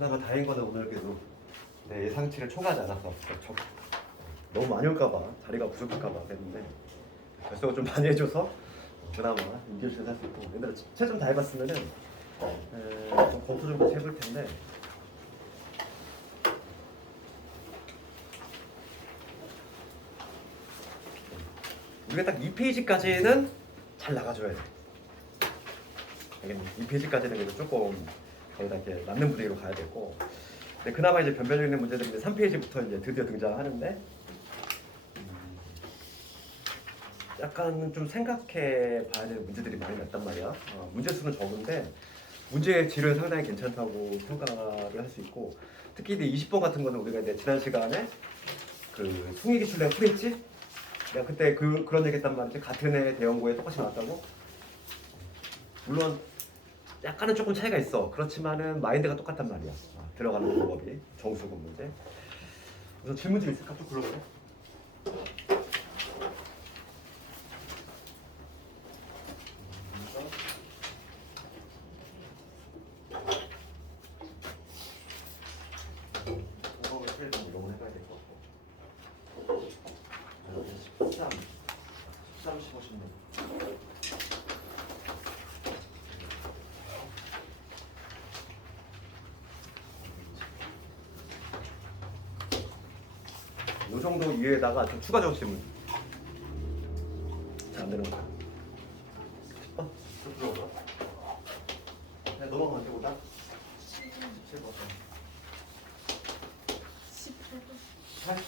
그나마 다행인 거는 오늘 그래도 내 예상치를 초과하지 않아서 너무 많이 올까봐 자리가 부족할까봐 그랬는데 결석을 좀 많이 해줘서 그나마 인디오션을 할 수 있고 옛날에 최좀 다 해봤으면은 좀 검수 좀 같이 해볼 텐데 우리가 딱 2페이지까지는 잘 나가줘야 돼. 알겠니? 2페이지까지는 그래도 조금 거기다 이렇게 맞는 분위기로 가야 되고 근데 그나마 이제 변별력 있는 문제들이 이제 3페이지부터 이제 드디어 등장하는데 약간 좀 생각해 봐야 될 문제들이 많이 났단 말이야. 문제 수는 적은데 문제의 질은 상당히 괜찮다고 평가를 할 수 있고 특히 이제 20번 같은 거는 우리가 이제 지난 시간에 그 숭의기출내가 풀했지? 내가 그때 그런 얘기 했단 말이지. 같은 애 대형고에 똑같이 나왔다고? 물론 약간은 조금 차이가 있어. 그렇지만은 마인드가 똑같단 말이야. 들어가는 방법이 정수분 문제. 그래서 질문집 있을까? 또 불러보래. 이런 해봐야 될 것 같고. 13, 15, 16. 이 정도 이해에다가 좀 추가적 질문. 잘 안 되는 거야. 10번? 좀 들어봐. 그냥 넘어가면 안 되고 나? 17번. 18번. 8?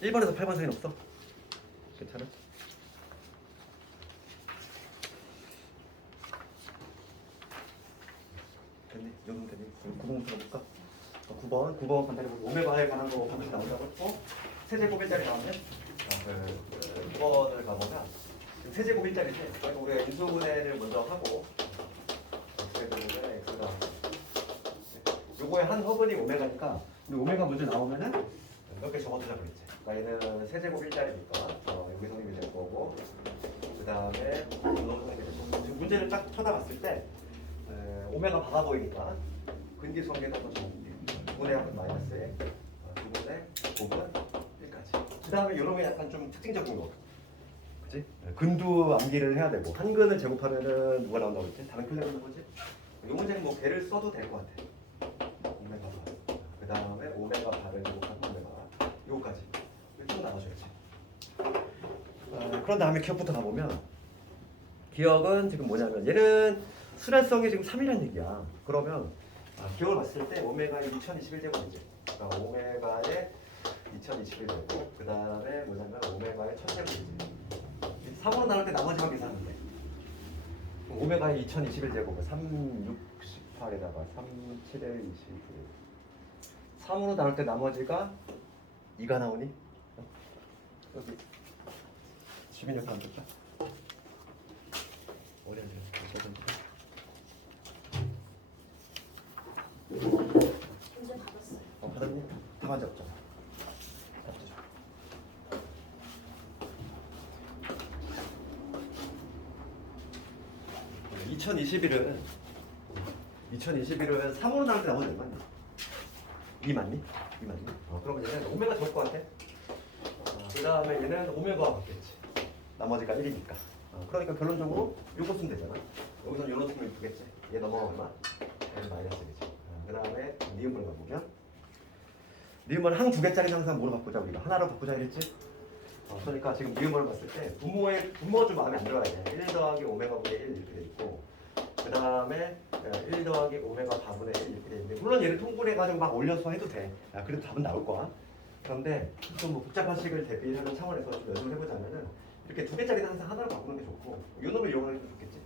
일 1번에서 8번 사이는 없어? 괜찮아? 됐네. 이 정도면 됐네. 그럼 9번부터 볼까? 9번 간단히 보고 오메바에 관한 거 반드시 나온다고 했고 세제곱 1자리 나오면 9번을 가보면 세제곱 1자리인데 그러니까 우리가 인수분해를 먼저 하고 어떻게 되면 x가 요거의 한 허분이 오메가니까 우리 오메가 문제 나오면은 몇 개 적어두자 그랬지. 그러니까 얘는 세제곱 1자리니까 여기 성립이 될 거고 그 다음에 이거 성립이 될 거고 지금 문제를 딱 쳐다봤을 때 오메가 박아 보이니까 근기 성립 한번 적어볼게. 9분의 1 마이너스 1 2분의 5분 1까지 그 다음에 이런 게 약간 좀 특징적인 거 그치? 근두 암기를 해야 되고 한 근을 제곱하면은 누가 나온다고 했지? 다른 클레 오는 거지? 이 문제는 뭐 개를 써도 될 것 같아. 오메가 바. 그 다음에 오메가 바를 제곱한 오메가 요거까지 쭉 나눠줘야지. 그런 다음에 기억부터 가보면 기억은 지금 뭐냐면 얘는 순환성이 지금 3이라는 얘기야. 그러면 기억을 봤을 때 오메가의 2021제곱이지. 그러니까 오메가의 2021제곱 그 다음에 뭐냐면 오메가의 1000제곱이지. 3으로 나눌 때 나머지만 계산하면 돼. 오메가의 2021제곱은 368에다가 3, 7에 29 3으로 나눌 때 나머지가 2가 나오니? 여기 주민력 안 줬다? 어디 앉아? 문제 받았어요. 받았니? 다 만져 없잖아. 2021은 3으로 나눌 때 나머지 얼마니? 2 맞니? 2 맞니? 그러면 얘는 오메가 적을 것 같아. 그 다음에 얘는 오메가가 같겠지. 나머지가 1이니까. 그러니까 결론적으로 요거 쓰면 되잖아. 여기서 요런 쓰면 이쁘겠지. 얘 넘어가 얼마? 얘는 마이너스 1이지. 그 다음에 니은을 가보면 니은을 한 두 개짜리는 항상 뭐로 바꾸자 우리가? 하나로 바꾸자 이랬지? 그러니까 지금 니은을 봤을 때 분모가 좀 마음에 안 들어야 돼. 1 더하기 오메가분의 1 이렇게 돼 있고 그 다음에 1 더하기 오메가 4분의 1 이렇게 돼 있는데 물론 얘를 통분해가지고 막 올려서 해도 돼. 그래도 답은 나올 거야. 그런데 좀 뭐 복잡한 식을 대비하는 차원에서 좀 연습을 해보자면은 이렇게 두 개짜리는 항상 하나로 바꾸는 게 좋고 요 놈을 이용하는 게 좋겠지.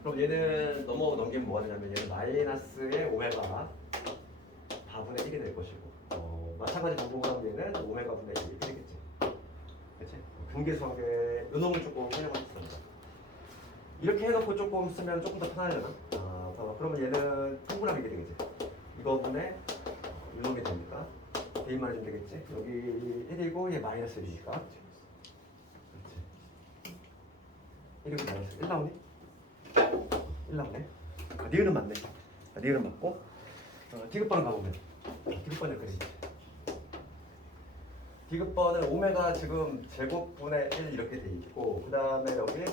그럼 얘는 넘기면 뭐가 되냐면 얘는 마이너스의 오메가 다분의 1이 될 것이고 마찬가지 방법으로 하면 얘는 오메가 분의 1이 되겠지. 그치? 분계수관계 요 놈을 조금 활용하겠습니다. 이렇게 해놓고 조금 쓰면 조금 더 편하려나? 봐봐. 그러면 얘는 동그라미게 되겠지. 이거분의 요 놈이 되니까 대입만 해주면 되겠지. 여기 1이고 얘 마이너스 1이니까. 1이고 마이너스 1 나오니? 1 나오네. 니은은 맞네. 니은은 맞고 디귿번을 가보면 디귿번을 그리지. 디귿번은 오메가 지금 제곱분의 1 이렇게 돼 있고 그 다음에 여기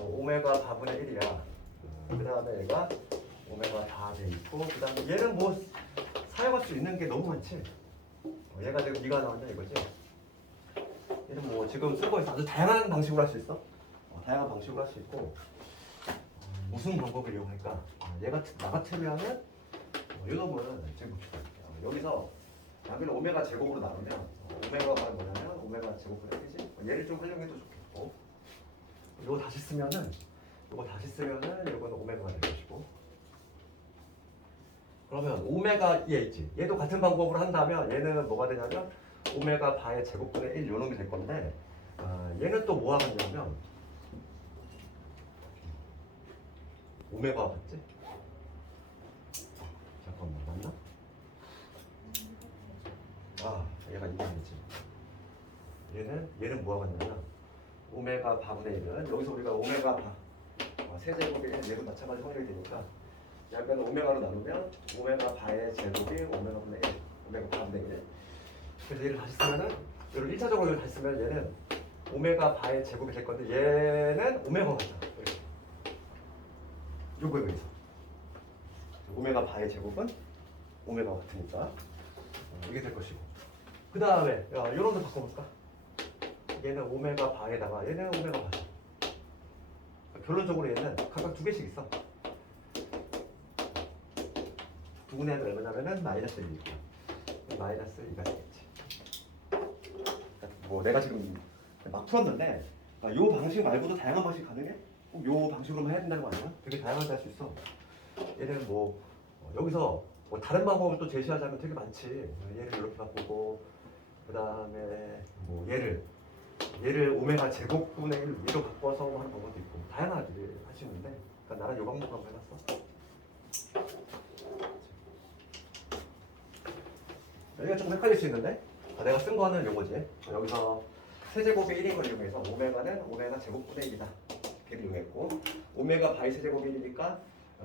오메가 4분의 1이야. 그 다음에 얘가 오메가 다 돼 있고 그 다음에 얘는 뭐 사용할 수 있는 게 너무 많지. 얘가 지금 2가 나왔냐 이거지. 얘는 뭐 지금 쓰고 있어. 아주 다양한 방식으로 할 수 있어. 다양한 방식으로 할 수 있고 무슨 방법을 이용할까? 얘가 나 같으면은 이 놈은 지금 봅시다. 여기서 여기는 오메가 제곱으로 나누면 오메가가 뭐냐면 오메가 제곱분의 1이지. 얘를 좀 활용해도 좋겠고 이거 다시 쓰면은 이거는 오메가가 될 것이고 그러면 오메가 얘 있지. 얘도 같은 방법으로 한다면 얘는 뭐가 되냐면 오메가 바의 제곱분의 1 요놈이 될 건데 얘는 또 뭐가 같냐면 오메가 맞지? 잠깐만 맞나? 얘가 이게 되지. 얘는 뭐가 같냐면 오메가 바분의 1은 여기서 우리가 오메가 바 세제곱이 얘도 마찬가지 확률이 되니까 약간 오메가로 나누면 오메가 바의 제곱이 오메가 분의 1 오메가 바분의 1 그래서 얘를 다시 쓰면은 얘를 1차적으로 다시 쓰면 얘는 오메가 바의 제곱이 될 건데 얘는 오메가가 같아. 요거에 의해서 오메가 바의 제곱은 오메가 같으니까 이게 될 것이고 그 다음에 요런 거 바꿔볼까? 얘는 오메가 바에다가 얘는 오메가 바죠. 결론적으로 얘는 각각 두 개씩 있어. 두 분의 합이 얼마냐면은 마이너스 1이고 마이너스 2가 되겠지. 뭐 내가 지금 막 풀었는데 요 방식 말고도 다양한 방식이 가능해? 꼭 요 방식으로만 해야 된다는 거 아니야? 되게 다양하게 할 수 있어. 얘는 뭐 여기서 뭐 다른 방법을 또 제시하자면 되게 많지. 얘를 이렇게 바꾸고 그 다음에 뭐 얘를 오메가 제곱분의 1로 바꿔서 하는 방법도 있고 다양하게 할 수 있는데 그러니까 나는 요 방법으로 한번 해봤어. 여기가 조금 헷갈릴 수 있는데 내가 쓴 거는 요거지. 여기서 세제곱이 1인 걸 이용해서 오메가는 오메가 제곱분의 1이다. 이렇게 이용했고 오메가 바의 세제곱이 1이니까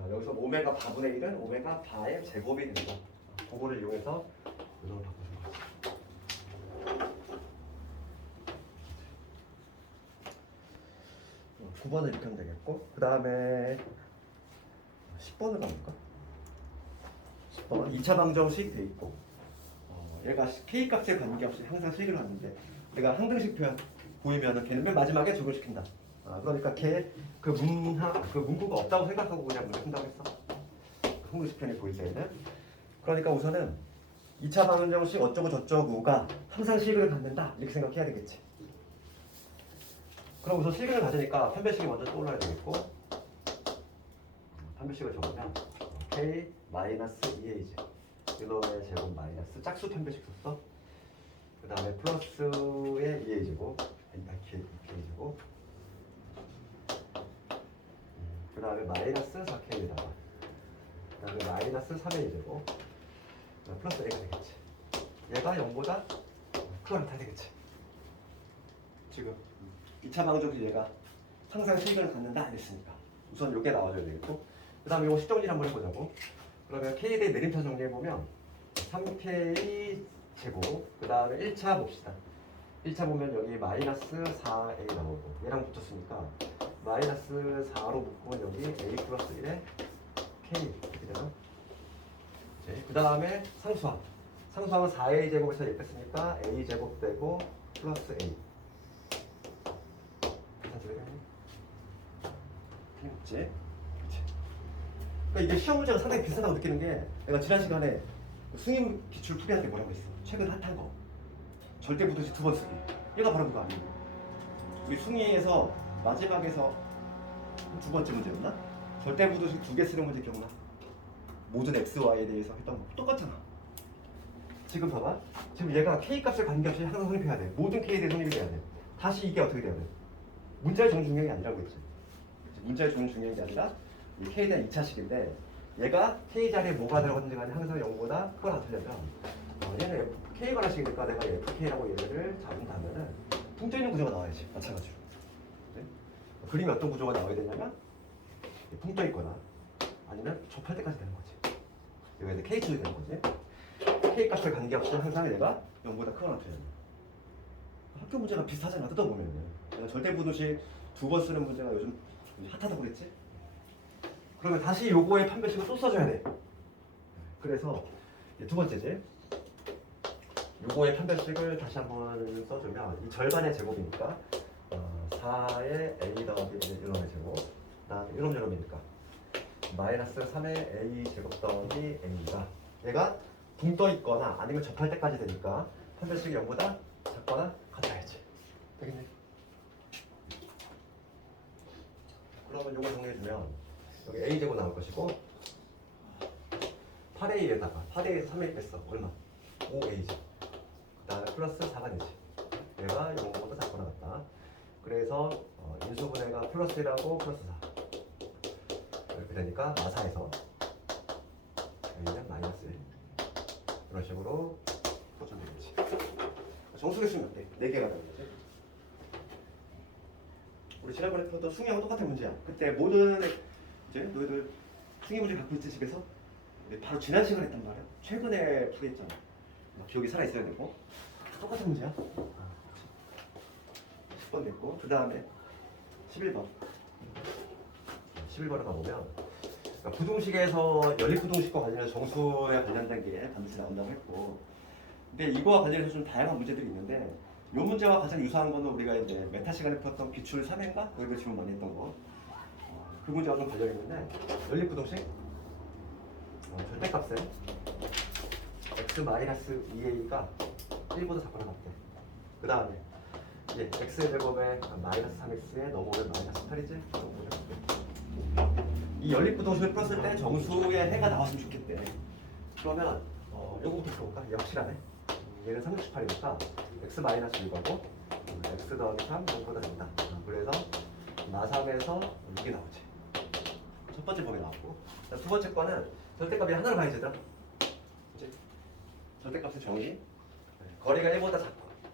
여기서 오메가 바분의 1은 오메가 바의 제곱이 된다. 그거를 이용해서 이걸 바꿔준 거지. 9번을 이렇게 하면 되겠고 그 다음에 10번을 가볼까? 10번 2차 방정식 돼 있고 얘가 K값에 관계없이 항상 식을 하는데 내가 항등식 표현 보이면은 걔는 맨 마지막에 적용시킨다. 그러니까 걔 그 문구가 없다고 생각하고 그냥 문제 푼다고 했어. 항등식 표현이 보일 때는 그러니까 우선은 2차 방정식 어쩌고 저쩌고가 항상 식을 갖는다 이렇게 생각해야 되겠지. 그럼 우선 식을 가지니까 편배식이 먼저 떠올라야 되겠고 편배식을 적으면 K 마이너스 2A제 이놈의 제곱 마이너스 짝수 편배식 썼어. 그 다음에 플러스의 2A 제곱 K 제곱 그 다음에 마이너스 4K에다가 그 다음에 마이너스 3A 제곱 플러스 A가 되겠지. 얘가 0보다 크거나 다 되겠지. 지금 2차 방정식 얘가 항상 식을 갖는다 이랬으니까 우선 요게 나와줘야 되겠고 그 다음에 이거 식정리 한번 해보자고. 그러면 K에 대해 내림차 정리해보면 3K 제곱 그 다음에 1차 봅시다. 1차 보면 여기 마이너스 4A 나오고 얘랑 붙었으니까 마이너스 4로 묶으면 여기 A 플러스 1에 K 이렇게 되나? 그 다음에 상수항 상수항은 4A 제곱에서 이렇게 뺐으니까 A 제곱 되고 플러스 A 틀림없지? 그러니까 이게 시험 문제가 상당히 비슷하다고 느끼는 게 내가 지난 시간에 승인 기출 풀이할 때 뭐라고 했어? 최근 핫한 거 절대 부등식 2번 쓰기 얘가 바로 그거 아니에요. 우리 승희에서 마지막에서 두 번째 문제였나? 절대 부등식 두 개 쓰는 문제 기억나? 모든 x, y에 대해서 했던 거 똑같잖아. 지금 봐봐. 지금 얘가 k 값에 관계없이 항상 성립해야 돼. 모든 k에 대해 성립이 돼야 돼. 다시 이게 어떻게 돼야 돼? 문자의 종 중량이 아니라고 했지. 문자의 종 중량이 아니라 이 k에 대한 2차식인데 얘가 k 자리에 뭐가 들어갔는지 간에 항상 0보다 크거나 같으려면 얘는 k 관할식이니까 내가 fk라고 얘를 잡는다면은 punk져 있는 구조가 나와야지. 마찬가지로. 네? 그림이 어떤 구조가 나와야 되냐면 punk져 있거나 아니면 접할 때까지 되는 거지. 여기에 k축이 되는 거지. k 값에 관계없이 항상 얘가 0보다 크거나 같으려면 학교 문제가 비슷하잖아. 뜯어보면 내가 절대 부등식 두 번 쓰는 문제가 요즘 핫하다고 그랬지? 그러면 다시 요거의 판별식을 또 써줘야 돼. 그래서 두 번째지. 요거의 판별식을 다시 한번 써주면 이 절반의 제곱이니까 4의 a 더하기 1놈의 제곱 그다음에 1놈 제곱이니까 마이너스 3의 a 제곱 더하기 a가 얘가 붕 떠 있거나 아니면 접할 때까지 되니까 판별식이 0보다 작거나 같아야지. 되겠네. 그러면 요거 정리해주면 여기 a 제곱 나올 것이고 8a에다가 8a에서 3a 뺐어. 얼마? 5a지. 그 다음에 플러스 4가 되지. 얘가 0보다 작거나 같다. 그래서 인수분해가 플러스 1하고 플러스 4 이렇게 되니까 마사에서 a는 마이너스 1 이런 식으로 풀어주면 되겠지. 정수개수는 몇 개? 4개가 되는 거지. 우리 지난번에 풀었던 숭이하고 똑같은 문제야. 그때 모든 이제 너희들 숭이 문제 갖고 있지 집에서? 근데 바로 지난 시간에 했단 말이야. 최근에 풀이했잖아. 막 기억이 살아 있어야 되고. 똑같은 문제야. 10번 됐고 그 다음에 11번. 11번을 가보면 그러니까 부등식에서 연립부등식과 관련해서 정수에 관련된 게 반드시 나온다고 했고, 근데 이거와 관련해서 좀 다양한 문제들이 있는데 이 문제와 가장 유사한 거는 우리가 이제 메타 시간에 풀었던 기출 3회인가? 거기서 질문 많이 했던 거. 그 문제와 좀 관련이 있는데 연립부등식 절대값은 x-2a가 1보다 작거나 같대. 그 다음에 이제 x의 제곱에 마이너스 3x에 넘어오면 마이너스 8이지? 이 연립부등식을 풀었을 때 정수의 해가 나왔으면 좋겠대. 그러면 요거부터 풀어볼까? 역시라네. 얘는 368이니까 x-6하고 x 더하기 3 0보다 된다. 그래서 마3에서 6이 나오지. 첫 번째 범위 나왔고, 두 번째 거는 절대값이 하나로 가야지 되더라. 그치? 절대값의 정의 거리가 1보다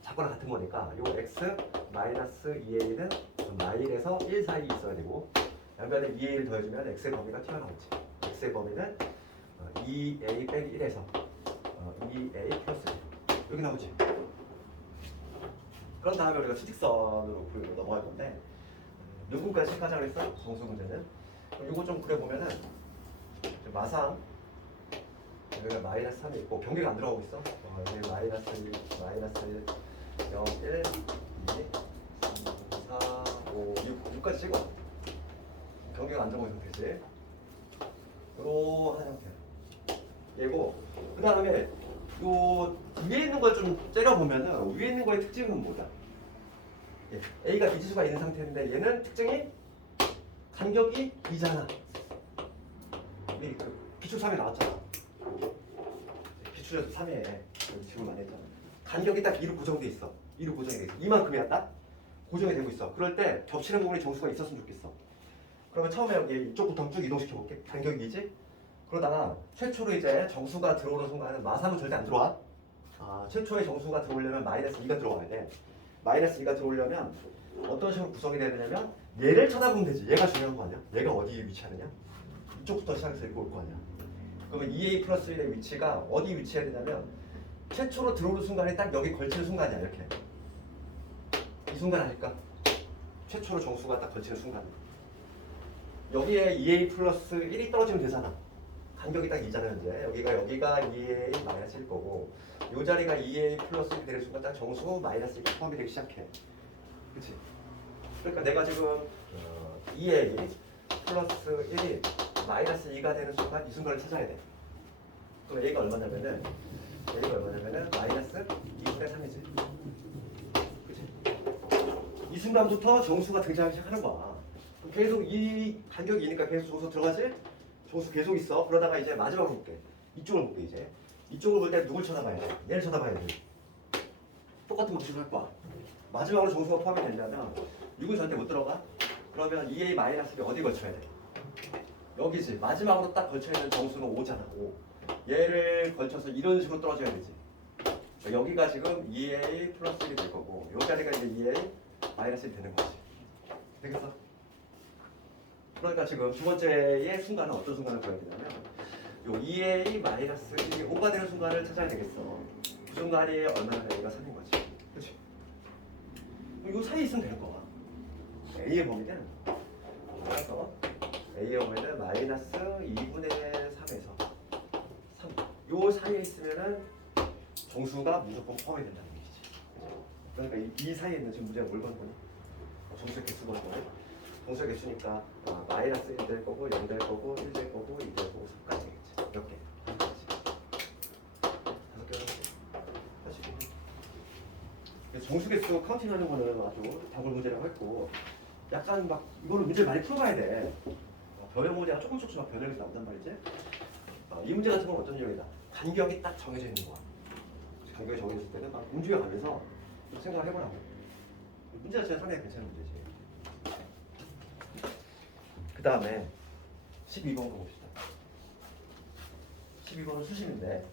작거나 같은 거니까 요 x-2a는 마일에서 1 사이 있어야 되고 양변에 2a를 더해주면 x의 범위가 튀어나오지. x의 범위는 2a 빼기 1에서 2a 플러스 1 여기 나오지. 그런 다음에 우리가 수직선으로 넘어갈 건데 누군가 체크하자고 했어? 정수 문제는. 이거 좀 그려보면은 마상 여기가 마이너스 3이 있고 경계가 안 들어가고 있어. 여기 마이너스 1, 0, 1, 2, 3, 4, 5, 6까지 찍어. 경계가 안 들어가고 있는 상태지. 이러한 형태. 얘고 그 다음에 요 위에 있는 걸 좀 째려보면은 위에 있는 거의 특징은 뭐다? A가 미지수가 있는 상태인데 얘는 특징이 간격이 2잖아. 우리 그 기출 3에 나왔잖아. 기출에서 3에 질문 많이 했잖아. 간격이 딱 2로 고정돼 있어. 2로 고정이 돼 있어. 이만큼이야 딱 고정이 되고 있어. 그럴 때 겹치는 부분이 정수가 있었으면 좋겠어. 그러면 처음에 여기 이쪽부터 쭉 이동시켜 볼게. 간격이 2지? 그러다가 최초로 이제 정수가 들어오는 순간은 마삼은 절대 안 들어와. 최초의 정수가 들어오려면 마이너스 2가 들어와야 돼. 마이너스 2가 들어오려면 어떤 식으로 구성이 돼야 되냐면 얘를 쳐다보면 되지. 얘가 중요한 거 아니야? 얘가 어디에 위치하느냐? 이쪽부터 시작해서 이렇게 올 거 아니야? 그러면 2a 플러스 1의 위치가 어디 위치해야 되냐면 최초로 들어오는 순간이 딱 여기 걸치는 순간이야. 이렇게 이 순간 아닐까? 최초로 정수가 딱 걸치는 순간. 여기에 2a 플러스 1이 떨어지면 되잖아. 간격이 딱 2잖아요. 현재 여기가 2a 마이너스 1 거고 이 자리가 2a 플러스 1이 되는 순간 딱 정수 마이너스 1이 포함이 되기 시작해. 그치? 그러니까 내가 지금 2a 플러스 1이 마이너스 2가 되는 순간 이 순간을 찾아야 돼. 그럼 a가 얼마냐면은 마이너스 2분의 3이지. 그치? 이 순간부터 정수가 등장하기 시작하는 거야. 계속 이 간격이니까 계속 정수 들어가지? 정수 계속 있어. 그러다가 이제 마지막으로 볼게. 이쪽을 볼게 이제. 이쪽을 볼 때 누굴 쳐다봐야 돼? 얘를 쳐다봐야 돼. 똑같은 방식으로 할 거야. 마지막으로 정수가 포함이 되려면 6은 절대 못 들어가. 그러면 2a 마이너스를 어디 걸쳐야 돼? 여기지. 마지막으로 딱 걸쳐야 되는 정수는 5잖아. 5. 얘를 걸쳐서 이런 식으로 떨어져야 되지. 여기가 지금 2a 플러스 1이 될 거고 요 자리가 이제 2a 마이너스 1이 되는 거지. 되겠어? 그러니까 지금 두 번째의 순간은 어떤 순간을 보여야 되냐면 요 2a 마이너스 1이 5가 되는 순간을 찾아야 되겠어. 그 순간이 얼마나 a가 3인 거지. 그렇지? 요 사이에 있으면 되는 거야. a의 범위는 그래서 a의 범위는 마이너스 2분의 3에서 3. 요 사이에 있으면은 정수가 무조건 포함이 된다는 얘기지. 그러니까 이 사이에 있는 지금 문제가 뭘 보는 거니? 정수의 개수 보는 거네. 정수의 개수니까 마이너스 1 될 거고 0 될 거고 1 될 거고 2 될 거고 3까지 되겠지. 몇 개? 5개. 사실 정수 개수 카운팅하는 거는 아주 단골 문제라고 했고 약간 막 이거는 문제를 많이 풀어봐야 돼. 변형 문제가 조금씩 막 변형이 나온단 말이지. 이 문제 같은 건 어떤 유형이다. 간격이 딱 정해져 있는 거야. 간격이 정해졌을 때는 막 움직여가면서 좀 생각을 해보라고. 문제 자체는 상당히 괜찮은 문제지. 그 다음에 12번 거 봅시다. 12번은 수심인데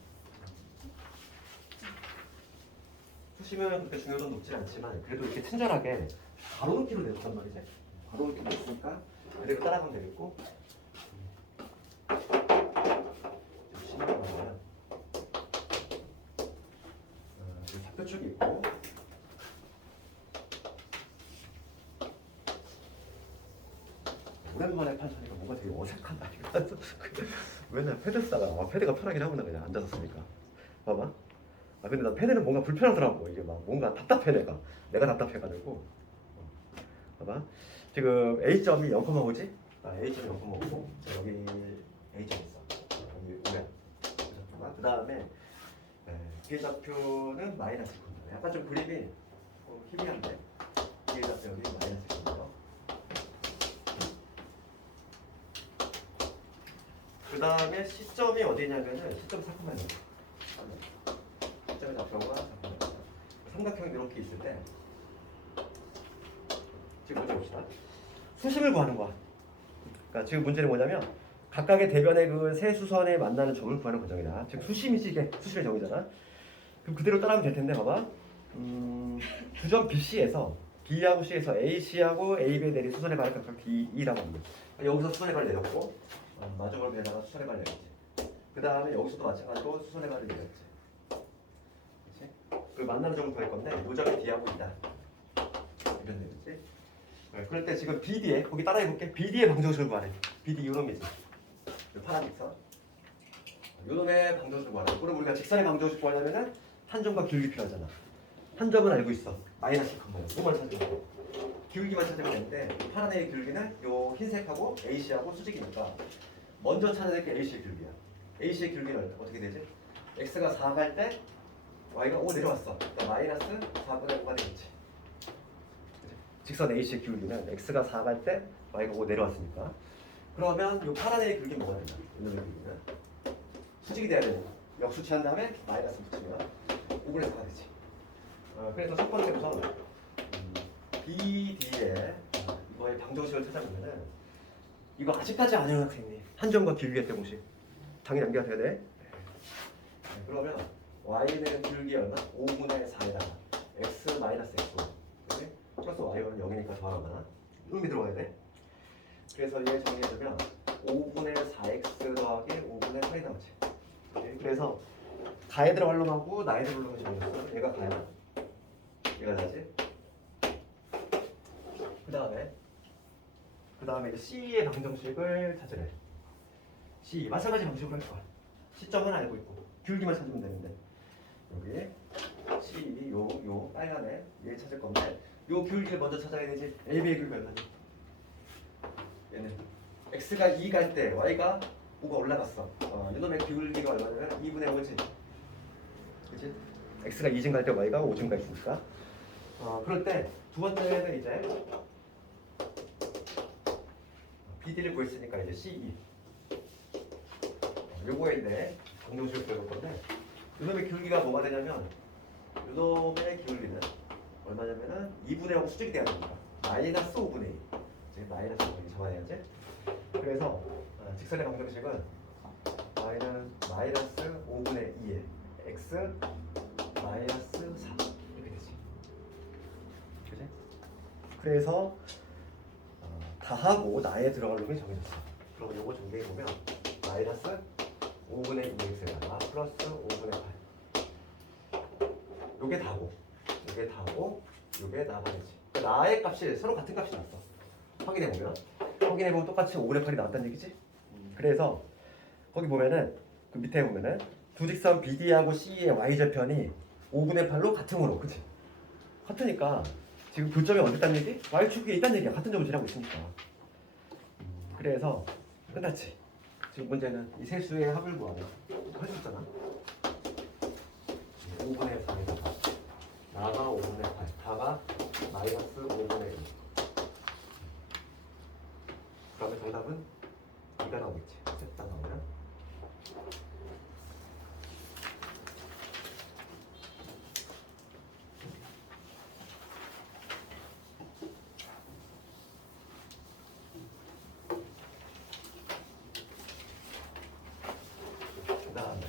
수심은 그렇게 중요도는 높지 않지만 그래도 이렇게 친절하게 가로놓기로 내줬단 말이지. 가로놓기로 냈으니까 그대로 따라가면 되겠고 수심은 뭐냐면 좌표축이 있고 오랜만에 판사니까 뭔가 되게 어색하다. 맨날 패드 쓰다가 패드가 편하긴 하구나 그냥 앉아서 쓰니까. 봐봐. 근데 난 패드는 뭔가 불편하더라고. 이게 막 뭔가 답답해 내가 답답해가지고. 봐봐. 지금 A점이 0,5지? A점이 0,5고 여기 A점 있어. 여기 5야. 그 다음에 기회좌표는 마이너스 1입니다. 약간 좀 그림이 희미한데 기회좌표 여기 마이너스 1입니다. 그 다음에 시점이 어디냐면은 시점 잠깐만요. 시점의 좌표가 잠깐만요. 삼각형이 이렇게 있을 때 지금 문제 봅시다. 수심을 구하는 거야. 그러니까 지금 문제는 뭐냐면 각각의 대변의 그 세 수선에 만나는 점을 구하는 과정이다. 지금 수심이지 이게 수심의 정의잖아. 그럼 그대로 따라하면 될 텐데 봐봐. 두 점 BC에서 B하고 C에서 AC하고 AB에 내린 수선의 발을 각각 D2라고 합니다. 여기서 수선의 발을 내렸고 마주볼 배에다가 수선의 발을 내렸지. 그 다음에 여기서도 마찬가지로 수선의 발을 내렸지. 그렇지? 그 만나는 점을 구할 건데 요 점이 D하고 E다. 이런 내렸지. 그럴 때 지금 BD에 거기 따라해볼게. BD의 방정식을 구하래. BD 요놈이지. 파란 직선. 요놈의 방정식을 구하래. 그럼 우리가 직선의 방정식 구하려면은 한 점과 기울기 필요하잖아. 한 점은 알고 있어. 마이너스 컴마요. 그걸 찾으면 기울기만 찾으면 되는데 파란 애의 기울기는 요 흰색하고 AC하고 수직이니까 먼저 찾아낼 게 AC의 기울기야. AC의 기울기는 어떻게 되지? X가 4 갈 때 Y가 5 내려왔어. 그러니까 마이너스 4분의 5가 되겠지. 직선 AC의 기울기는 X가 4 갈 때 Y가 5 내려왔으니까. 그러면 요 파란 애의 기울기는 뭐가 되냐? 이놈의 기울기는 수직이 돼야 되는 거야. 역수치한 다음에 마이너스 붙이면 5분의 4가 되지. 그래서 첫 번째 우선 BD에 이거의 방정식을 찾아보면은 이거 아직까지 안 해온 학생님 한 점과 기울기의 때 공식 당연히 연기가 돼야 돼. 그러면 Y는 기울기 얼마? 5분의 4에다가 X 마이너스 X 플러스 Y는 0이니까 더하거나 이놈이 들어가야 돼. 그래서 얘 정리해주면 5분의 4X 더하기 5분의 8이 나오지. 그래서 가에 들어갈 놈하고 나에 들어갈 놈이 정했어. 얘가 가야 얘가 나지. 그 다음에 C의 방정식을 찾으래. C 마찬가지 방식으로 할 거야. 시점은 알고 있고 기울기만 찾으면 되는데 여기 C 요 빨간에 얘 찾을 건데 요 기울기를 먼저 찾아야 되지. AB의 기울기 얼마지? 얘는 X가 2 갈 때 Y가 5가 올라갔어. 이놈의 기울기가 얼마냐면 2분의 5지. 그치? X가 2쯤 갈 때 Y가 5쯤 가 있으니까. 그럴 때 두 번째는 이제 BD를 구했으니까 이제 CE. 요거에 이제 방정식을 구해볼 건데 요놈의 기울기가 뭐가 되냐면 요놈의 기울기는 얼마냐면은 2분의 0 수직이 돼야 됩니다. 마이너스 5분의 2. 지금 마이너스 5분의 2 적어야지. 그래서 직선의 방정식은 마이너스 5분의 2에 x 마이너스 4 이렇게 되지. 그지? 그래서 다하고 나에 들어갈 놈이 정해졌어. 그럼 요거 정리해보면 마이너스 5분의 2x에다가 플러스 5분의 8 요게 다고 요게 다고 요게 나가야지. 나의 값이 서로 같은 값이 나왔어. 확인해보면 똑같이 5분의 8이 나왔다는 얘기지. 그래서 거기 보면은 그 밑에 보면은 두 직선 BD하고 CE의 y절편이 5분의 8로 같음으로, 그치? 같으니까 지금 교점이 어디 있다는 얘기? y축 위에 있다는 얘기야. 같은 점을 지나고 있으니까. 그래서 끝났지. 지금 문제는 이 세 수의 합을 구하고 할 수 있잖아. 5분의 4에다가 나가 5분의 8, 다가 마이너스 5분의 2. 그러면 정답은 2가 나오겠지. 셋다 나오면. 그 다음에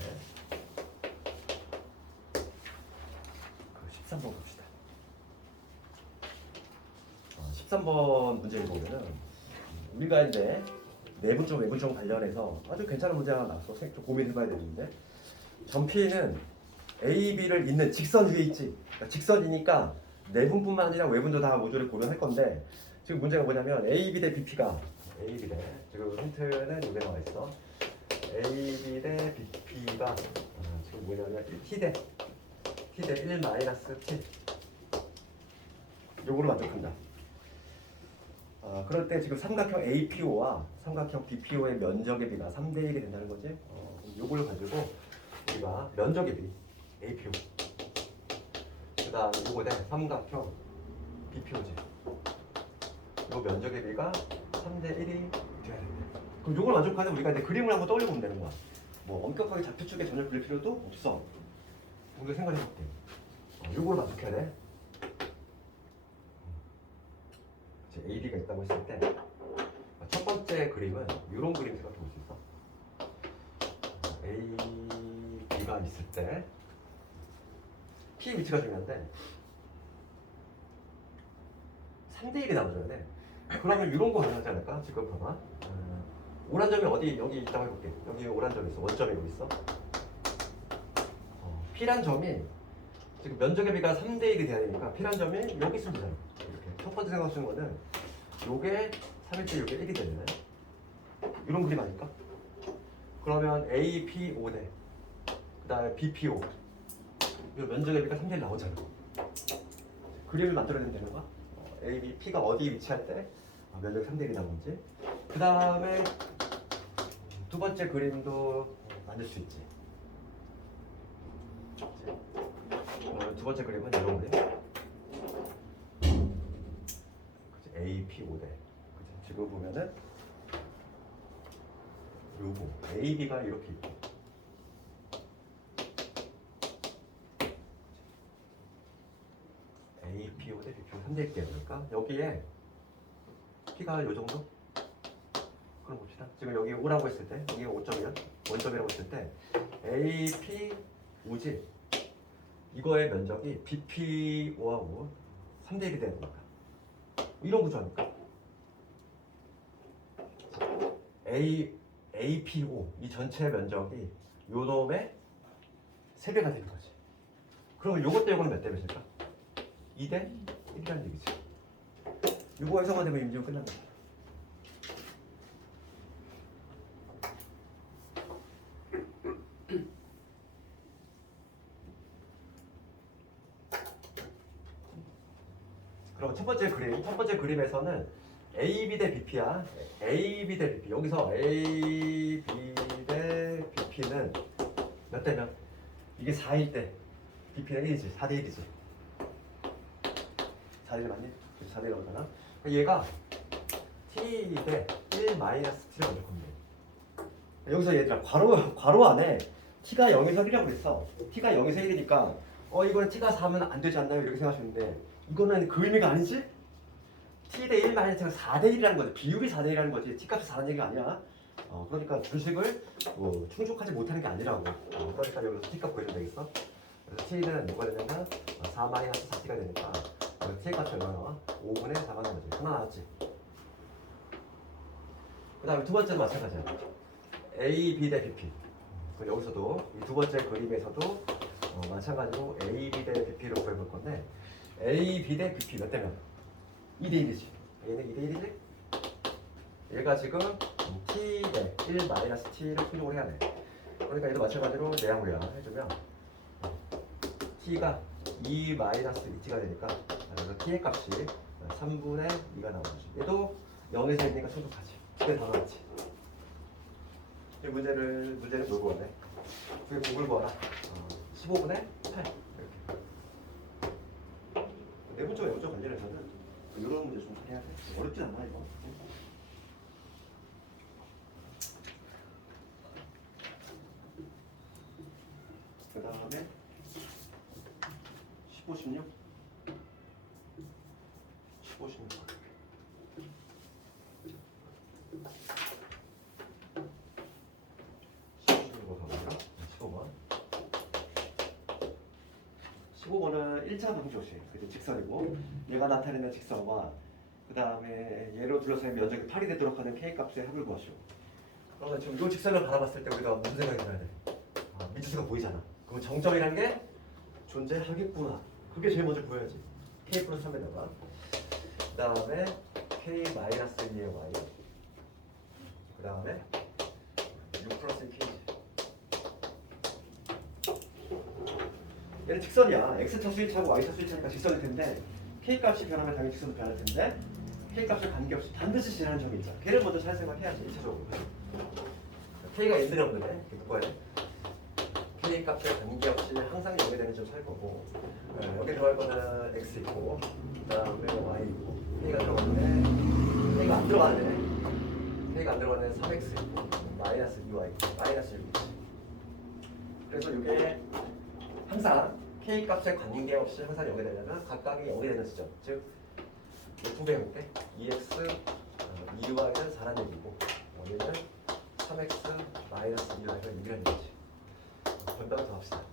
13번 봅시다. 13번 문제를 보면은 우리가 이제 내분점 외분점 관련해서 아주 괜찮은 문제 하나 나왔어. 좀 고민해봐야 되는데 점 P는 A, B를 잇는 직선 위에 있지. 그러니까 직선이니까 내분뿐만 아니라 외분도 다 모조리 고려할 건데 지금 문제가 뭐냐면 A, B 대 BP가 A, B 대 지금 힌트는 여기 나와 있어. A, B 대 BP가 지금 뭐냐면 T 대 1 마이너스 7 요거를 만족한다. 그럴 때 지금 삼각형 APO와 삼각형 BPO의 면적의 비가 3대 1이 된다는 거지. 요걸 가지고 우리가 면적의 비 APO 그 다음 요거 대 삼각형 BPO지. 요 면적의 비가 3대 1이 돼야 된다. 그럼 요걸 만족하는 우리가 이제 그림을 한번 떠올려보면 되는 거야. 뭐 엄격하게 좌표축에 전혀 그릴 필요도 없어. 우리가 생각해볼게. 요걸 만족해야 돼. AB가 있다고 했을 때 첫 번째 그림은 이런 그림 생각해 볼 수 있어. AB가 있을 때 P 위치가 중요한데 3대 1이 나와줘야 돼. 그러면 이런 거 가능하지 않을까? 지금 봐봐. 오란 점이 어디 여기 있다고 해볼게. 여기 오란 점이 있어. 원점이 여기 있어. P란 점이 지금 면적의 비가 3대 1이 돼야 되니까 P란 점이 여기 있으면 되잖아. 이렇게 첫 번째 생각하시는 거는 요게 3일째 요게 1이 되잖아요. 이런 그림 아닐까? 그러면 APO 대 그 다음에 BPO 요 면적의 비가 3대 1 나오잖아. 그림을 만들어내면 되는 거야. AB, P가 어디 위치할 때 면적이 3대 1이 나오는지. 그 다음에 두 번째 그림도 만들 수 있지. 두 번째 그림은 이런 그림. AP 5대. 지금 보면은 요거 AB가 이렇게 있고 AP 5대 BP 3대 1개 그러니까 여기에 P가 요 정도? 그럼 봅시다. 지금 여기 5라고 했을 때 여기가 5점이야. 원점이라고 했을 때 AP 5지. 이거의 면적이 BP5하고 3대 1이 되는 거니까 이런 구조 아닐까? APO 이 전체 면적이 요 놈의 3배가 되는 거지. 그러면 요것 대 요거는 몇 대 몇일까? 2대 1이라는 얘기지. 요거 해석만 되면 임지은 끝납니다. 그럼 첫 번째 그림에서는 AB 대 BP야. AB 대 BP. 여기서 AB 대 BP는 몇 대면? 이게 4일 때 BP는 1이지. 4대 1이지. 4대 1 맞니? 4대 1 나오잖아. 얘가 T 대 1 마이너스 t를 먼저 겁니다. 여기서 얘들아 괄호 안에 t가 0에서 1이라고 그랬어. t가 0에서 1이니까 이거는 t가 4면 안 되지 않나요? 이렇게 생각하시는데 이거는 그 의미가 아니지? t 대 1 마이너스 4대 1이라는 거지. 비율이 4대 1이라는 거지. t 값이 4라는 얘기가 아니야. 그러니까 주식을 충족하지 못하는 게 아니라고. 그러니까 여기서 t 값 구해주면 되겠어? 그래서 t는 뭐가 되냐면 4 마이너스 4t가 되니까 t 값이 얼마 나와? 5분의 4가 나오지. 하나 나왔지. 그 다음에 두 번째도 마찬가지야. A, B 대 BP. 그럼 여기서도 이 두 번째 그림에서도 마찬가지로 A, B 대 BP로 구해볼 건데 A, B 대 BP 몇 대면? 2대 1이지. 얘는 2대 1이지? 얘가 지금 T 대 1 마이너스 T를 충족을 해야 돼. 그러니까 얘도 마찬가지로 내양우야 해주면 T가 2 마이너스 2T가 되니까 그래서 T의 값이 3분의 2가 나오지. 얘도 0에서 1이니까 충족하지. 두개 다 나왔지. 이 문제는 놀고 왔네. 두개 곱을 구하라. 15분의 8. 이렇게. 내분적 외분적 관련해서는 이런 문제 좀 해야 돼. 어렵진 않아 이거. 그 다음에 15, 16. 15, 16. 15번은 1차 방정식, 직선이고 얘가 나타내는 직선과 그 다음에 얘로 둘러싸인 면적이 8이 되도록 하는 K값의 합을 구하시오. 그러면 지금 이 직선을 바라봤을 때 우리가 무슨 생각이 들어야 돼? 미지수가 보이잖아. 그럼 정점이라는 게 존재하겠구나. 그게 제일 먼저 보여야지. K 플러스 3에다가 그 다음에 K 마이너스 2의 Y 그 다음에 6 플러스 K지. 얘는 직선이야. X차수 1차고 Y차수 1차니까 직선일 텐데 K값이 변하면 당연히 직선도 변할 텐데 K값을 관계없이 반드시 지나는 점이 있잖아. 걔를 먼저 잘 생각해야지. 1차적으로. K가 인들이 없는데 누구야? K값에 관계없이 항상 연계되는 점 살 거고 여기 들어갈 거는 X 있고 그 다음에 Y 있고 K가 들어가는데 K가 안 들어가네. K가 안 들어가는 3X 있고 마이너스 2Y 있고 마이너스 1 있지. 그래서 이게 항상 K 값에 관계없이 항상 0이 되려면 각각이 0이 되는 지점, 즉 두 배 해볼게. 2x 2y는 4라는 얘기고 얘는 3x 마이너스 2y가 6이라는 얘기지. 변변을 더 합시다.